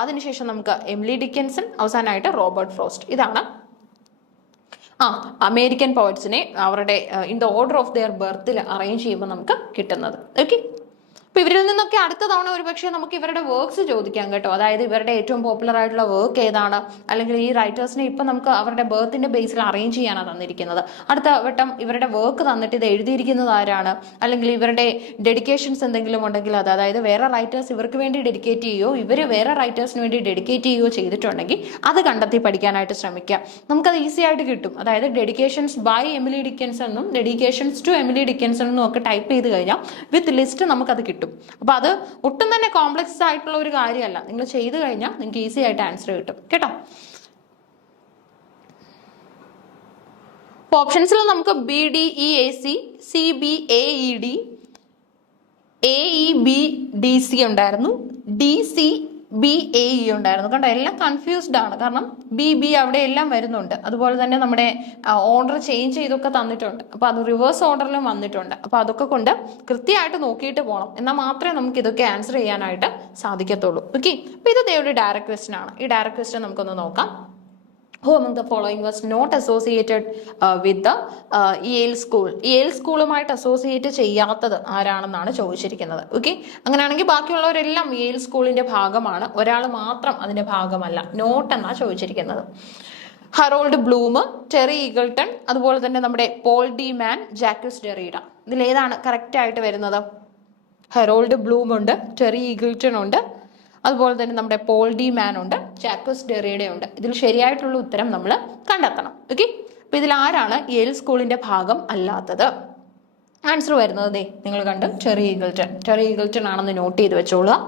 അതിനുശേഷം നമുക്ക് എമിലി ഡിക്കിൻസൺ, അവസാനമായിട്ട് റോബർട്ട് ഫ്രോസ്റ്റ്. ഇതാണ് അമേരിക്കൻ പോയറ്റ്സിനെ അവരുടെ in the order of their ബർത്തിൽ അറേഞ്ച് ചെയ്യുമ്പോൾ നമുക്ക് കിട്ടുന്നത്. ഓക്കെ, അപ്പൊ ഇവരിൽ നിന്നൊക്കെ അടുത്ത തവണ ഒരു പക്ഷേ നമുക്ക് ഇവരുടെ വർക്ക്സ് ചോദിക്കാം കേട്ടോ. അതായത് ഇവരുടെ ഏറ്റവും പോപ്പുലർ ആയിട്ടുള്ള വർക്ക് ഏതാണ്, അല്ലെങ്കിൽ ഈ റൈറ്റേഴ്സിനെ ഇപ്പൊ നമുക്ക് അവരുടെ ബർത്തിന്റെ ബേസിൽ അറേഞ്ച് ചെയ്യാനാണ് തന്നിരിക്കുന്നത്. അടുത്ത വട്ടം ഇവരുടെ വർക്ക് തന്നിട്ട് ഇത് എഴുതിയിരിക്കുന്നത് ആരാണ്, അല്ലെങ്കിൽ ഇവരുടെ ഡെഡിക്കേഷൻസ് എന്തെങ്കിലും ഉണ്ടെങ്കിൽ അതായത് വേറെ റൈറ്റേഴ്സ് ഇവർക്ക് വേണ്ടി ഡെഡിക്കേറ്റ് ചെയ്യുകയോ ഇവർ വേറെ റൈറ്റേഴ്സിന് വേണ്ടി ഡെഡിക്കേറ്റ് ചെയ്യുകയോ ചെയ്തിട്ടുണ്ടെങ്കിൽ അത് കണ്ടെത്തി പഠിക്കാനായിട്ട് ശ്രമിക്കുക. നമുക്കത് ഈസി ആയിട്ട് കിട്ടും. അതായത് ഡെഡിക്കേഷൻസ് ബൈ എമിലി ഡിക്കിൻസൺ എന്നും ഡെഡിക്കേഷൻസ് ടു എമിലി ഡിക്കിൻസൺ എന്നും ഒക്കെ ടൈപ്പ് ചെയ്ത് കഴിഞ്ഞാൽ വിത്ത് ലിസ്റ്റ് നമുക്കത് കിട്ടും. അപ്പൊ അത് ഒട്ടും തന്നെ കോംപ്ലക്സ് ആയിട്ടുള്ള ഒരു കാര്യമല്ല. നിങ്ങൾ ചെയ്തു കഴിഞ്ഞാൽ നിങ്ങൾക്ക് ഈസി ആയിട്ട് ആൻസർ കിട്ടും കേട്ടോ. ഓപ്ഷൻസിൽ നമുക്ക് BDEAC, CBAED, AEBDC ഉണ്ടായിരുന്നു, DCBAE ഉണ്ടായിരുന്നു. കണ്ടോ, എല്ലാം കൺഫ്യൂസ്ഡ് ആണ്. കാരണം BB അവിടെ എല്ലാം വരുന്നുണ്ട്. അതുപോലെ തന്നെ നമ്മുടെ ഓർഡർ ചേഞ്ച് ചെയ്തൊക്കെ തന്നിട്ടുണ്ട്. അപ്പൊ അത് റിവേഴ്സ് ഓർഡറിലും വന്നിട്ടുണ്ട്. അപ്പൊ അതൊക്കെ കൊണ്ട് കൃത്യമായിട്ട് നോക്കിയിട്ട് പോകണം. എന്നാൽ മാത്രമേ നമുക്ക് ഇതൊക്കെ ആൻസർ ചെയ്യാനായിട്ട് സാധിക്കത്തുള്ളൂ. ഓക്കെ, അപ്പൊ ഇത് ഒരു ഡയറക്റ്റ് ക്വസ്റ്റ്യൻ ആണ്. ഈ ഡയറക്റ്റ് ക്വസ്റ്റ്യൻ നമുക്കൊന്ന് നോക്കാം. Who among the following was not associated with the Yale school? Yale സ്കൂളുമായിട്ട് അസോസിയേറ്റ് ചെയ്യാത്തത് ആരാണെന്നാണ് ചോദിച്ചിരിക്കുന്നത്. ഓക്കെ, അങ്ങനെയാണെങ്കിൽ ബാക്കിയുള്ളവരെല്ലാം യേൽ സ്കൂളിന്റെ ഭാഗമാണ്, ഒരാൾ മാത്രം അതിന്റെ ഭാഗമല്ല. നോട്ട് എന്നാണ് ചോദിച്ചിരിക്കുന്നത്. ഹറോൾഡ് ബ്ലൂം, ടെറി ഈഗിൾട്ടൺ, അതുപോലെ തന്നെ നമ്മുടെ പോൾ ഡി മാൻ, ജാക്വിസ് ഡെറീഡ. ഇതിലേതാണ് കറക്റ്റ് ആയിട്ട് വരുന്നത്? ഹറോൾഡ് ബ്ലൂം ഉണ്ട്, ടെറി ഈഗിൾട്ടൺ ഉണ്ട്, അതുപോലെ തന്നെ നമ്മുടെ പോൾ ഡി മാൻ ഉണ്ട്, ജാക്വിസ് ഡെറീഡ ഉണ്ട്. ഇതിൽ ശരിയായിട്ടുള്ള ഉത്തരം നമ്മൾ കണ്ടെത്തണം. ഓക്കെ, അപ്പൊ ഇതിൽ ആരാണ് യേൽ സ്കൂളിന്റെ ഭാഗം അല്ലാത്തത്? ആൻസർ വരുന്നത് നിങ്ങൾ കണ്ട് ടെറി ഈഗിൾട്ടൺ ആണെന്ന് നോട്ട് ചെയ്ത് വെച്ചോളുക.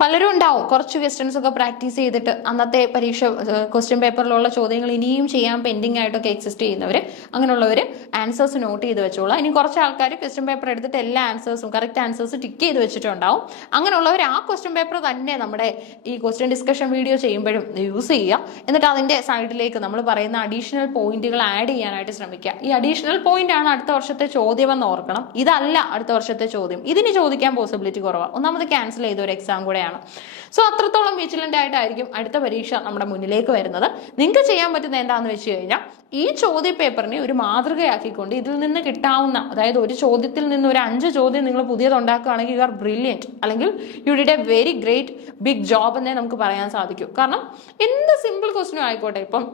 പലരും ഉണ്ടാവും കുറച്ച് ക്വസ്റ്റ്യൻസ് ഒക്കെ പ്രാക്ടീസ് ചെയ്തിട്ട് അന്നത്തെ പരീക്ഷ ക്വസ്റ്റ്യൻ പേപ്പറിലുള്ള ചോദ്യങ്ങൾ ഇനിയും ചെയ്യാൻ പെൻഡിങ് ആയിട്ടൊക്കെ എക്സിസ്റ്റ് ചെയ്യുന്നവർ, അങ്ങനെയുള്ളവർ ആൻസേഴ്സ് നോട്ട് ചെയ്ത് വെച്ചോളാം. ഇനി കുറച്ച് ആൾക്കാർ ക്വസ്റ്റ്യൻ പേപ്പർ എടുത്തിട്ട് എല്ലാ ആൻസേഴ്സും കറക്റ്റ് ആൻസേഴ്സ് ടിക്ക് ചെയ്ത് വെച്ചിട്ടുണ്ടാവും. അങ്ങനെയുള്ളവർ ആ ക്വസ്റ്റ്യൻ പേപ്പർ തന്നെ നമ്മുടെ ഈ ക്വസ്റ്റ്യൻ ഡിസ്കഷൻ വീഡിയോ ചെയ്യുമ്പോഴും യൂസ് ചെയ്യുക. എന്നിട്ട് അതിന്റെ സൈഡിലേക്ക് നമ്മൾ പറയുന്ന അഡീഷണൽ പോയിന്റുകൾ ആഡ് ചെയ്യാനായിട്ട് ശ്രമിക്കുക. ഈ അഡീഷണൽ പോയിന്റ് ആണ് അടുത്ത വർഷത്തെ ചോദ്യമെന്ന് ഓർക്കണം. ഇതല്ല അടുത്ത വർഷത്തെ ചോദ്യം. ഇതിന് ചോദിക്കാൻ പോസിബിലിറ്റി കുറവാണ്. ഒന്നാമത് ക്യാൻസൽ ചെയ്ത ഒരു എക്സാം കൂടെ ഓക്കെയാണ്. സോ അത്രത്തോളം വിജിലന്റ് ആയിട്ടായിരിക്കും അടുത്ത പരീക്ഷ നമ്മുടെ മുന്നിലേക്ക് വരുന്നത്. നിങ്ങൾക്ക് ചെയ്യാൻ പറ്റുന്ന എന്താണെന്ന് വെച്ച് കഴിഞ്ഞാൽ ഈ ചോദ്യ പേപ്പറിനെ ഒരു മാതൃകയാക്കിക്കൊണ്ട് ഇതിൽ നിന്ന് കിട്ടാവുന്ന, അതായത് ഒരു ചോദ്യത്തിൽ നിന്ന് ഒരു 5 ചോദ്യം നിങ്ങൾ പുതിയത് ഉണ്ടാക്കുകയാണെങ്കിൽ യു ആർ ബ്രില്യൻറ്റ്, അല്ലെങ്കിൽ you did a very great big job എന്നേ നമുക്ക് പറയാൻ സാധിക്കും. കാരണം എന്ത് സിമ്പിൾ ക്വസ്റ്റ്യനും ആയിക്കോട്ടെ, ഇപ്പം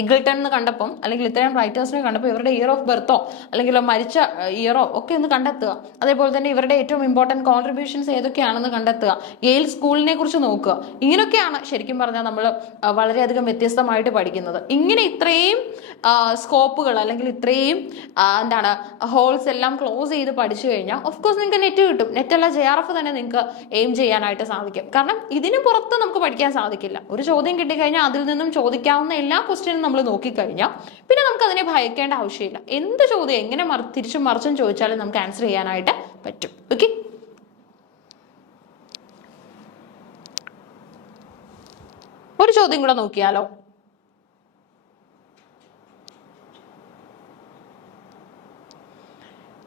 ഇഗ്ൽട്ടൺ എന്ന് കണ്ടപ്പം അല്ലെങ്കിൽ ഇത്രയും റൈറ്റേഴ്സിനെ കണ്ടപ്പോൾ ഇവരുടെ ഇയർ ഓഫ് ബർത്തോ അല്ലെങ്കിൽ മരിച്ച ഇയറോ ഒക്കെ ഒന്ന് കണ്ടെത്തുക. അതേപോലെ തന്നെ ഇവരുടെ ഏറ്റവും ഇമ്പോർട്ടൻറ്റ് കോൺട്രിബ്യൂഷൻസ് ഏതൊക്കെയാണെന്ന് കണ്ടെത്തുക. യെയിൽ സ്കൂളിനെ കുറിച്ച് നോക്കുക. ഇങ്ങനെയൊക്കെയാണ് ശരിക്കും പറഞ്ഞാൽ നമ്മൾ വളരെയധികം വ്യത്യസ്തമായിട്ട് പഠിക്കുന്നത്. ഇങ്ങനെ ഇത്രയും സ്കോപ്പുകൾ അല്ലെങ്കിൽ ഇത്രയും എന്താണ് ഹോൾസ് എല്ലാം ക്ലോസ് ചെയ്ത് പഠിച്ചു കഴിഞ്ഞാൽ ഓഫ് കോഴ്സ് നിങ്ങൾക്ക് നെറ്റ് കിട്ടും. നെറ്റല്ല JRF തന്നെ നിങ്ങൾക്ക് എയിം ചെയ്യാനായിട്ട് സാധിക്കും. കാരണം ഇതിന് പുറത്ത് നമുക്ക് പഠിക്കാൻ സാധിക്കില്ല. ഒരു ചോദ്യം കിട്ടിക്കഴിഞ്ഞാൽ അതിൽ നിന്നും ചോദിക്കാവുന്ന എല്ലാ ക്വസ്റ്റ്യനും നമ്മൾ നോക്കിക്കഴിഞ്ഞാൽ പിന്നെ നമുക്ക് അതിനെ ഭയക്കേണ്ട ആവശ്യമില്ല. എന്ത് ചോദ്യം എങ്ങനെ തിരിച്ചും മറിച്ചും ചോദിച്ചാലും നമുക്ക് ആൻസർ ചെയ്യാനായിട്ട് പറ്റും. ഓക്കെ, ഒരു ചോദ്യം കൂടെ നോക്കിയാലോ.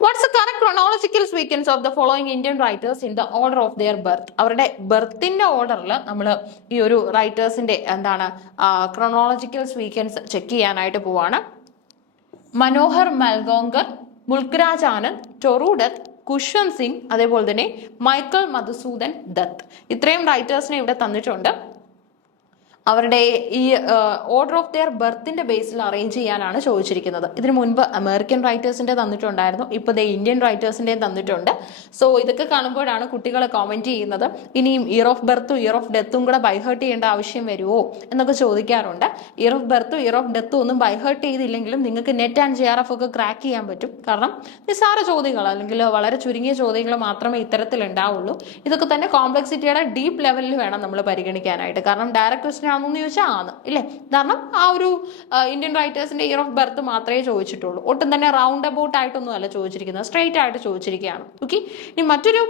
What's the correct chronological sequence of the following Indian writers in the order of their birth? അവരുടെ ബർത്തിന്റെ ഓർഡറിൽ നമ്മൾ ഈ ഒരു റൈറ്റേഴ്സിന്റെ എന്താണ് ക്രോണോളജിക്കൽ സീക്വൻസ് ചെക്ക് ചെയ്യാനായിട്ട് പോവാണ്. മനോഹർ മൽഗോങ്കർ, മുൽക്രാജ് ആനന്ദ്, ടൊറു ഡത്ത്, ഖുഷ്വന്ത് സിംഗ്, അതേപോലെ തന്നെ മൈക്കൽ മധുസൂദൻ ദത്ത്. ഇത്രയും റൈറ്റേഴ്സിനെ ഇവിടെ തന്നിട്ടുണ്ട്. അവരുടെ ഈ ഓർഡർ ഓഫ് ദെയർ ബർത്തിന്റെ ബേസിൽ അറേഞ്ച് ചെയ്യാനാണ് ചോദിച്ചിരിക്കുന്നത്. ഇതിനു മുൻപ് അമേരിക്കൻ റൈറ്റേഴ്സിന്റെ തന്നിട്ടുണ്ടായിരുന്നു, ഇപ്പോൾ ഇന്ത്യൻ റൈറ്റേഴ്സിന്റെയും തന്നിട്ടുണ്ട്. സോ ഇതൊക്കെ കാണുമ്പോഴാണ് കുട്ടികൾ കമന്റ് ചെയ്യുന്നത് ഇനിയും ഇയർ ഓഫ് ബർത്തും ഇയർ ഓഫ് ഡെത്തും കൂടെ ബൈഹേർട്ട് ചെയ്യേണ്ട ആവശ്യം വരുമോ എന്നൊക്കെ ചോദിക്കാറുണ്ട്. ഇയർ ഓഫ് ബർത്തും ഇയർ ഓഫ് ഡെത്തും ഒന്നും ബൈഹേർട്ട് ചെയ്തില്ലെങ്കിലും നിങ്ങൾക്ക് നെറ്റ് ആൻഡ് JRF ഒക്കെ ക്രാക്ക് ചെയ്യാൻ പറ്റും. കാരണം നിസ്സാര ചോദ്യങ്ങൾ അല്ലെങ്കിൽ വളരെ ചുരുങ്ങിയ ചോദ്യങ്ങൾ മാത്രമേ ഇത്തരത്തിൽ ഉണ്ടാവുള്ളൂ. ഇതൊക്കെ തന്നെ കോംപ്ലക്സിറ്റിയുടെ ഡീപ്പ് ലെവലിൽ വേണം നമ്മൾ പരിഗണിക്കാനായിട്ട്. കാരണം ഡയറക്റ്റ് ക്വസ്റ്റ്യൻ ആണെന്ന് ചോദിച്ചാൽ ആണ് ഇല്ലേ. കാരണം ആ ഒരു ഇന്ത്യൻ റൈറ്റേഴ്സിന്റെ ഇയർ ഓഫ് ബർത്ത് മാത്രമേ ചോദിച്ചിട്ടുള്ളൂ. ഒട്ടും തന്നെ റൗണ്ട് അബൌട്ട് ആയിട്ടൊന്നും അല്ല ചോദിച്ചിരിക്കുന്നത്, സ്ട്രെയിറ്റ് ആയിട്ട് ചോദിച്ചിരിക്കുകയാണ്. ഓക്കെ, ഇനി മറ്റൊരു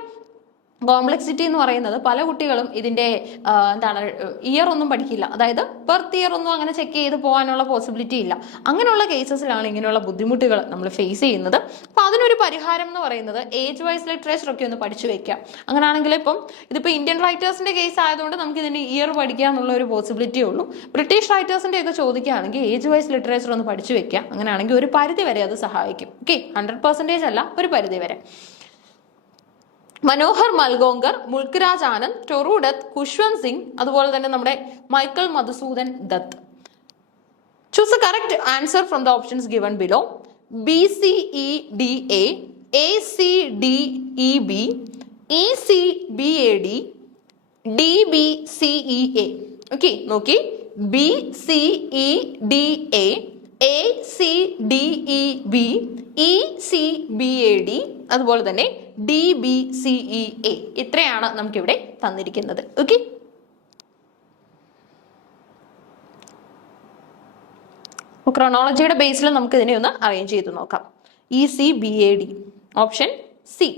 കോംപ്ലക്സിറ്റി എന്ന് പറയുന്നത് പല കുട്ടികളും ഇതിന്റെ എന്താണ് ഇയർ ഒന്നും പഠിക്കില്ല, അതായത് ബർത്ത് ഇയർ ഒന്നും അങ്ങനെ ചെക്ക് ചെയ്ത് പോകാനുള്ള പോസിബിലിറ്റി ഇല്ല. അങ്ങനെയുള്ള കേസസിലാണ് ഇങ്ങനെയുള്ള ബുദ്ധിമുട്ടുകൾ നമ്മൾ ഫേസ് ചെയ്യുന്നത്. അപ്പൊ അതിനൊരു പരിഹാരം എന്ന് പറയുന്നത് ഏജ് വൈസ് ലിറ്ററേച്ചർ ഒക്കെ ഒന്ന് പഠിച്ചു വെക്കാം. അങ്ങനെയാണെങ്കിൽ ഇപ്പം ഇതിപ്പോൾ ഇന്ത്യൻ റൈറ്റേഴ്സിന്റെ കേസ് ആയതുകൊണ്ട് നമുക്ക് ഇതിന്റെ ഇയർ പഠിക്കുക എന്നുള്ള ഒരു പോസിബിലിറ്റിയേ ഉള്ളൂ. ബ്രിട്ടീഷ് റൈറ്റേഴ്സിന്റെ ഒക്കെ ചോദിക്കുകയാണെങ്കിൽ ഏജ് വൈസ് ലിറ്ററേച്ചർ ഒന്ന് പഠിച്ചു വെക്കാം. അങ്ങനെയാണെങ്കിൽ ഒരു പരിധി വരെ അത് സഹായിക്കും. ഓക്കെ, 100% അല്ല, ഒരു പരിധി വരെ. മനോഹർ മൽഗോങ്കർ, മുൽക്രാജ് ആനന്ദ്, ടൊറു ഡത്ത്, ഖുഷ്വന്ത് സിംഗ്, അതുപോലെ തന്നെ നമ്മുടെ Michael Madhusudan Dutt. Choose a correct answer from the options given below. BCEDA, ACDEB, ECBAD, DBCEA. Okay, നോക്കി, BCEDA, ACDEB, ECBAD, അതുപോലെ തന്നെ DBCEA. ഇത്രയാണ് നമുക്കിവിടെ തന്നിരിക്കുന്നത്. ഓക്കെ, ക്രോണോളജിയുടെ ബേസിൽ നമുക്ക് ഇതിനെ ഒന്ന് അറേഞ്ച് ചെയ്ത് നോക്കാം. ECBAD, option C.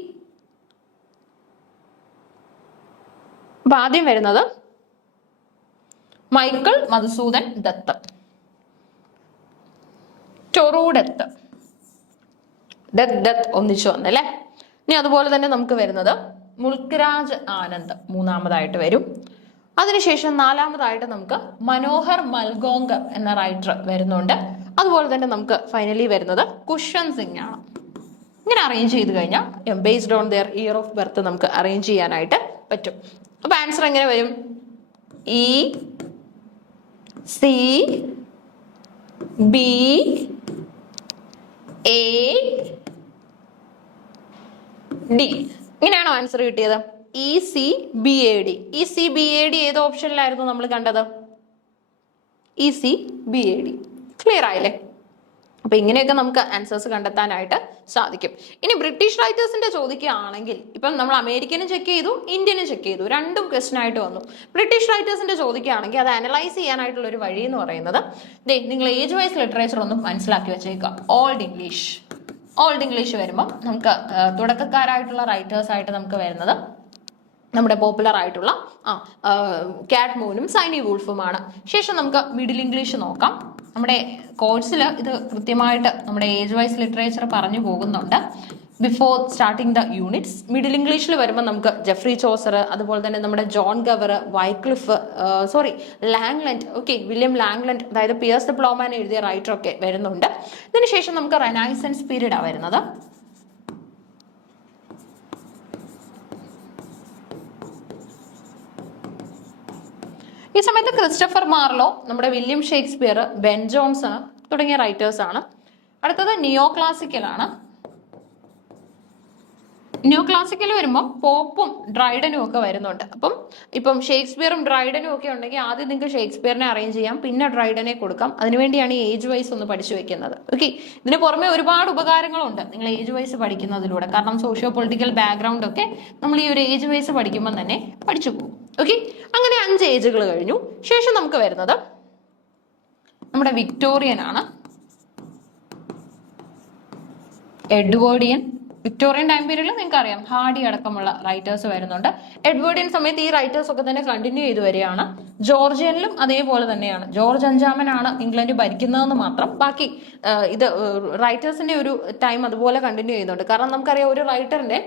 അപ്പൊ ആദ്യം വരുന്നത് മൈക്കൽ മധുസൂദൻ ദത്ത്, ടൊറു ഡത്ത്, ഡത്ത് ഒന്നിച്ചു വന്നല്ലേ. ഇനി അതുപോലെ തന്നെ നമുക്ക് വരുന്നത് മുൽക്രാജ് ആനന്ദ് മൂന്നാമതായിട്ട് വരും. അതിനുശേഷം നാലാമതായിട്ട് നമുക്ക് മനോഹർ മൽഗോങ്കർ എന്ന റൈറ്റർ വരുന്നുണ്ട്. അതുപോലെ തന്നെ നമുക്ക് ഫൈനലി വരുന്നത് ഖുഷ്വന്ത് സിംഗ് ആണ്. ഇങ്ങനെ അറേഞ്ച് ചെയ്ത് കഴിഞ്ഞാൽ based on their year of birth നമുക്ക് അറേഞ്ച് ചെയ്യാനായിട്ട് പറ്റും. അപ്പൊ ആൻസർ എങ്ങനെ വരും? ECBAD. ഇങ്ങനെയാണോ ആൻസർ കിട്ടിയത്? ECBAD. ECBAD ഏത് ഓപ്ഷനിലായിരുന്നു നമ്മൾ കണ്ടത്? ECBAD. ക്ലിയർ ആയില്ലേ? അപ്പൊ ഇങ്ങനെയൊക്കെ നമുക്ക് ആൻസേഴ്സ് കണ്ടെത്താനായിട്ട് സാധിക്കും. ഇനി ബ്രിട്ടീഷ് റൈറ്റേഴ്സിന്റെ ചോദിക്കുകയാണെങ്കിൽ ഇപ്പം നമ്മൾ അമേരിക്കനും ചെക്ക് ചെയ്തു, ഇന്ത്യനും ചെക്ക് ചെയ്തു, രണ്ടും ക്വസ്റ്റൻ ആയിട്ട് വന്നു. ബ്രിട്ടീഷ് റൈറ്റേഴ്സിന്റെ ചോദിക്കുകയാണെങ്കിൽ അത് അനലൈസ് ചെയ്യാനായിട്ടുള്ള ഒരു വഴി എന്ന് പറയുന്നത് നിങ്ങൾ ഏജ് വൈസ് ലിറ്ററേച്ചർ ഒന്നും മനസ്സിലാക്കി വെച്ചേക്കുക. ഓൾഡ് ഇംഗ്ലീഷ് വരുമ്പോൾ നമുക്ക് തുടക്കക്കാരായിട്ടുള്ള റൈറ്റേഴ്സ് ആയിട്ട് നമുക്ക് വരുന്നത് നമ്മുടെ പോപ്പുലർ ആയിട്ടുള്ള കാറ്റ് മൂനും സൈനി വൂൾഫുമാണ്. ശേഷം നമുക്ക് മിഡിൽ ഇംഗ്ലീഷ് നോക്കാം. നമ്മുടെ കോഴ്സിൽ ഇത് കൃത്യമായിട്ട് നമ്മുടെ ഏജ് വൈസ് ലിറ്ററേച്ചർ പറഞ്ഞു പോകുന്നുണ്ട്. Before starting the units. Middle ഇംഗ്ലീഷിൽ വരുമ്പോൾ നമുക്ക് ജെഫ്രി ചോസർ, അതുപോലെ തന്നെ നമ്മുടെ ജോൺ ഗവർ, വൈക്ലിഫ്, ലാംഗ്ലൻഡ്, വില്യം ലാംഗ്ലൻഡ്, അതായത് പിയേഴ്സ് ദ പ്ലോമാൻ എഴുതിയ റൈറ്റർ ഒക്കെ വരുന്നുണ്ട്. ഇതിനുശേഷം നമുക്ക് റെനൈസൻസ് പീരീഡാണ് വരുന്നത്. ഈ സമയത്ത് ക്രിസ്റ്റഫർ മാർലോ, നമ്മുടെ വില്യം ഷേക്സ്പിയർ, ബെൻ ജോൺസൺ തുടങ്ങിയ റൈറ്റേഴ്സ് ആണ്. അടുത്തത് നിയോ ക്ലാസിക്കൽ ആണ്. ന്യൂ ക്ലാസിക്കൽ വരുമ്പോൾ പോപ്പും ഡ്രൈഡനും ഒക്കെ വരുന്നുണ്ട്. ഇപ്പം ഷേക്സ്പിയറും ഡ്രൈഡനും ഒക്കെ ഉണ്ടെങ്കിൽ ആദ്യം നിങ്ങൾക്ക് ഷേക്സ്പിയറിനെ അറേഞ്ച് ചെയ്യാം, പിന്നെ ഡ്രൈഡനെ കൊടുക്കാം. അതിനുവേണ്ടിയാണ് ഈ ഏജ് വൈസ് ഒന്ന് പഠിച്ചു വെക്കുന്നത്. ഇതിന് പുറമെ ഒരുപാട് ഉപകാരങ്ങളുണ്ട് നിങ്ങൾ ഏജ് വൈസ് പഠിക്കുന്നതിലൂടെ. കാരണം സോഷ്യോ പൊളിറ്റിക്കൽ ബാക്ക്ഗ്രൗണ്ട് ഒക്കെ നമ്മൾ ഈ ഒരു ഏജ് വൈസ് പഠിക്കുമ്പോൾ തന്നെ പഠിച്ചു പോകും. അങ്ങനെ 5 ഏജുകൾ കഴിഞ്ഞു. ശേഷം നമുക്ക് വരുന്നത് നമ്മുടെ വിക്ടോറിയൻ ആണ്. എഡ്വേർഡിയൻ. വിക്ടോറിയൻ ടൈം പീരീഡിൽ നിങ്ങൾക്ക് അറിയാം ഹാർഡി അടക്കമുള്ള റൈറ്റേഴ്സ് വരുന്നുണ്ട്. എഡ്വേർഡിയൻ സമയത്ത് ഈ റൈറ്റേഴ്സ് ഒക്കെ തന്നെ കണ്ടിന്യൂ ചെയ്തു വരികയാണ്. ജോർജിയനിലും അതേപോലെ തന്നെയാണ്. ജോർജ് 5-ാമനാണ് ഇംഗ്ലണ്ട് ഭരിക്കുന്നതെന്ന് മാത്രം. ബാക്കി ഇത് റൈറ്റേഴ്സിന്റെ ഒരു ടൈം അതുപോലെ കണ്ടിന്യൂ ചെയ്യുന്നുണ്ട്. കാരണം നമുക്കറിയാം ഒരു റൈറ്ററിന്റെ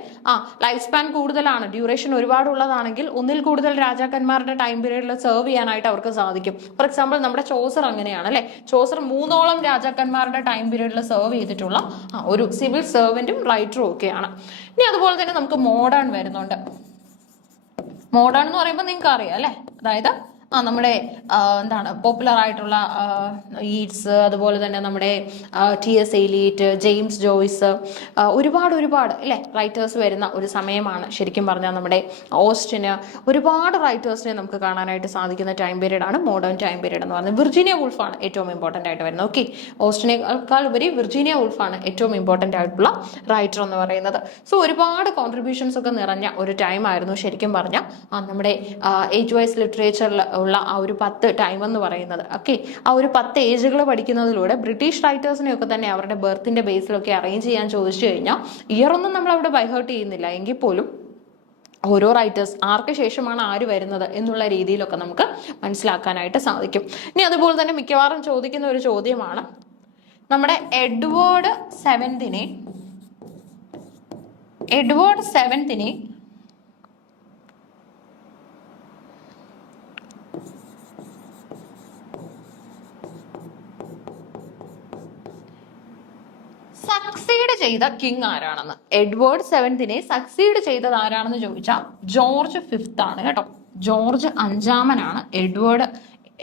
ലൈഫ് സ്പാൻ കൂടുതലാണ്, ഡ്യൂറേഷൻ ഒരുപാടുള്ളതാണെങ്കിൽ ഒന്നിൽ കൂടുതൽ രാജാക്കന്മാരുടെ ടൈം പീരീഡിൽ സെർവ് ചെയ്യാനായിട്ട് അവർക്ക് സാധിക്കും. ഫോർ എക്സാമ്പിൾ നമ്മുടെ ചോസർ അങ്ങനെയാണ് അല്ലെ. ചോസർ 3ഓളം രാജാക്കന്മാരുടെ ടൈം പീരീഡിൽ സെർവ് ചെയ്തിട്ടുള്ള ഒരു സിവിൽ സെർവന്റും റൈറ്ററും ഒക്കെയാണ്. ഇനി അതുപോലെ തന്നെ നമുക്ക് മോഡേൺ വരുന്നുണ്ട്. മോഡേൺ എന്ന് പറയുമ്പോൾ നിങ്ങൾക്ക് അറിയാം അല്ലെ, അതായത് നമ്മുടെ പോപ്പുലർ ആയിട്ടുള്ള ഈറ്റ്സ്, അതുപോലെ തന്നെ നമ്മുടെ T.S. എലീറ്റ്, ജെയിംസ് ജോയ്സ്, ഒരുപാട് അല്ലേ റൈറ്റേഴ്സ് വരുന്ന ഒരു സമയമാണ്. ശരിക്കും പറഞ്ഞാൽ നമ്മുടെ ഓസ്റ്റിന് ഒരുപാട് റൈറ്റേഴ്സിനെ നമുക്ക് കാണാനായിട്ട് സാധിക്കുന്ന ടൈം പീരീഡ് ആണ് മോഡേൺ ടൈം പീരീഡ് എന്ന് പറയുന്നത്. വിർജീനിയ വുൾഫാണ് ഏറ്റവും ഇമ്പോർട്ടൻ്റ് ആയിട്ട് വരുന്നത്. ഓസ്റ്റിനേക്കാൾ ഉപരി വിർജീനിയ വുൾഫാണ് ഏറ്റവും ഇമ്പോർട്ടൻ്റ് ആയിട്ടുള്ള റൈറ്റർ എന്ന് പറയുന്നത്. സോ ഒരുപാട് കോൺട്രിബ്യൂഷൻസ് ഒക്കെ നിറഞ്ഞ ഒരു ടൈം ആയിരുന്നു ശരിക്കും പറഞ്ഞാൽ നമ്മുടെ ഏജ് വൈസ് ലിറ്ററേച്ചറിൽ ഉള്ള ആ ഒരു 10 ടൈം എന്ന് പറയുന്നത്. ആ ഒരു 10 ഏജുകൾ പഠിക്കുന്നതിലൂടെ ബ്രിട്ടീഷ് റൈറ്റേഴ്സിനെ ഒക്കെ തന്നെ അവരുടെ ബർത്തിന്റെ ബേസിലൊക്കെ അറേഞ്ച് ചെയ്യാൻ ചോദിച്ചു കഴിഞ്ഞാൽ ഇയർ ഒന്നും നമ്മൾ അവിടെ ബൈഹേർട്ട് ചെയ്യുന്നില്ല എങ്കിൽ പോലും ഓരോ റൈറ്റേഴ്സ് ആർക്ക് ശേഷമാണ് ആര് വരുന്നത് എന്നുള്ള രീതിയിലൊക്കെ നമുക്ക് മനസ്സിലാക്കാനായിട്ട് സാധിക്കും. ഇനി അതുപോലെ തന്നെ മിക്കവാറും ചോദിക്കുന്ന ഒരു ചോദ്യമാണ് നമ്മുടെ എഡ്വേർഡ് സെവൻത്തിനെ സക്സീഡ് ചെയ്ത കിങ് ആരാണെന്ന്. എഡ്വേർഡ് സെവൻത്തിനെ സക്സീഡ് ചെയ്തത് ആരാണെന്ന് ചോദിച്ചാൽ ജോർജ് 5th ആണ് കേട്ടോ. ജോർജ് 5-ാമനാണ് എഡ്വേർഡ്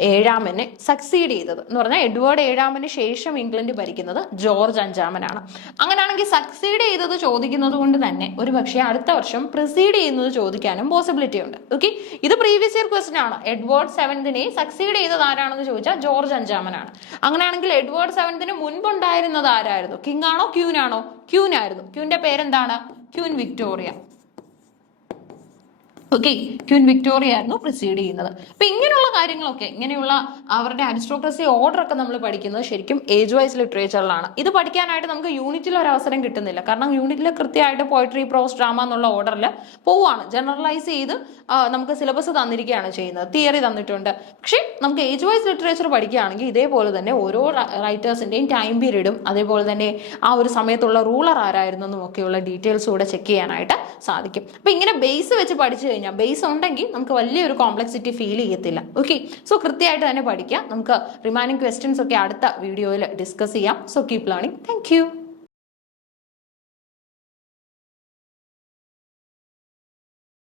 7-ാമനെ സക്സീഡ് ചെയ്തത് എന്ന് പറഞ്ഞാൽ എഡ്വേർഡ് 7-ാമന് ശേഷം ഇംഗ്ലണ്ട് ഭരിക്കുന്നത് ജോർജ് 5-ാമനാണ്. അങ്ങനെയാണെങ്കിൽ സക്സീഡ് ചെയ്തത് ചോദിക്കുന്നത് കൊണ്ട് തന്നെ ഒരു പക്ഷേ അടുത്ത വർഷം പ്രിസീഡ് ചെയ്യുന്നത് ചോദിക്കാനും പോസിബിലിറ്റി ഉണ്ട്. ഇത് പ്രീവിയസ് ഇയർ ക്വസ്റ്റൻ ആണ്. എഡ്വേർഡ് 7ത്തിനെ സക്സീഡ് ചെയ്തത് ആരാണെന്ന് ചോദിച്ചാൽ ജോർജ് 5-ാമനാണ്. അങ്ങനെയാണെങ്കിൽ എഡ്വേർഡ് 7ത്തിന് മുൻപുണ്ടായിരുന്നത് ആരായിരുന്നു? കിങ് ആണോ ക്യൂൻ ആണോ? ക്യൂൻ ആയിരുന്നു. ക്യൂന്റെ പേരെന്താണ്? Queen Victoria. ക്യൂൻ വിക്ടോറിയ ആയിരുന്നു പ്രിസീഡ് ചെയ്യുന്നത്. അപ്പൊ ഇങ്ങനെയുള്ള കാര്യങ്ങളൊക്കെ, ഇങ്ങനെയുള്ള അവരുടെ അരിസ്റ്റോക്രസി ഓർഡർ ഒക്കെ നമ്മൾ പഠിക്കുന്നത് ശരിക്കും ഏജ് വൈസ് ലിറ്ററേച്ചറിലാണ്. ഇത് പഠിക്കാനായിട്ട് നമുക്ക് യൂണിറ്റിൽ ഒരു അവസരം കിട്ടുന്നില്ല. കാരണം യൂണിറ്റിൽ കൃത്യമായിട്ട് പോയട്രി, പ്രോസ്, ഡ്രാമ എന്നുള്ള ഓർഡറിൽ പോവാണ്. ജനറലൈസ് ചെയ്ത് നമുക്ക് സിലബസ് തന്നിരിക്കുകയാണ് ചെയ്യുന്നത്, തിയറി തന്നിട്ടുണ്ട്. പക്ഷെ നമുക്ക് ഏജ് വൈസ് ലിറ്ററേച്ചർ പഠിക്കുകയാണെങ്കിൽ ഇതേപോലെ തന്നെ ഓരോ റൈറ്റേഴ്സിന്റെയും ടൈം പീരീഡും അതേപോലെ തന്നെ ആ ഒരു സമയത്തുള്ള റൂളർ ആരായിരുന്നെന്നും ഒക്കെയുള്ള ഡീറ്റെയിൽസ് കൂടെ ചെക്ക് ചെയ്യാനായിട്ട് സാധിക്കും. അപ്പൊ ഇങ്ങനെ ബേസ് വെച്ച് പഠിച്ചു കഴിഞ്ഞാൽ, ബേസ് ഉണ്ടെങ്കിൽ നമുക്ക് വലിയൊരു കോംപ്ലക്സിറ്റി ഫീൽ ചെയ്യത്തില്ല. സോ കൃത്യമായിട്ട് തന്നെ പഠിക്കാം. നമുക്ക് റിമൈനിങ് ക്വസ്റ്റ്യൻസ് ഒക്കെ അടുത്ത വീഡിയോയിൽ ഡിസ്കസ് ചെയ്യാം. So keep learning. Thank you.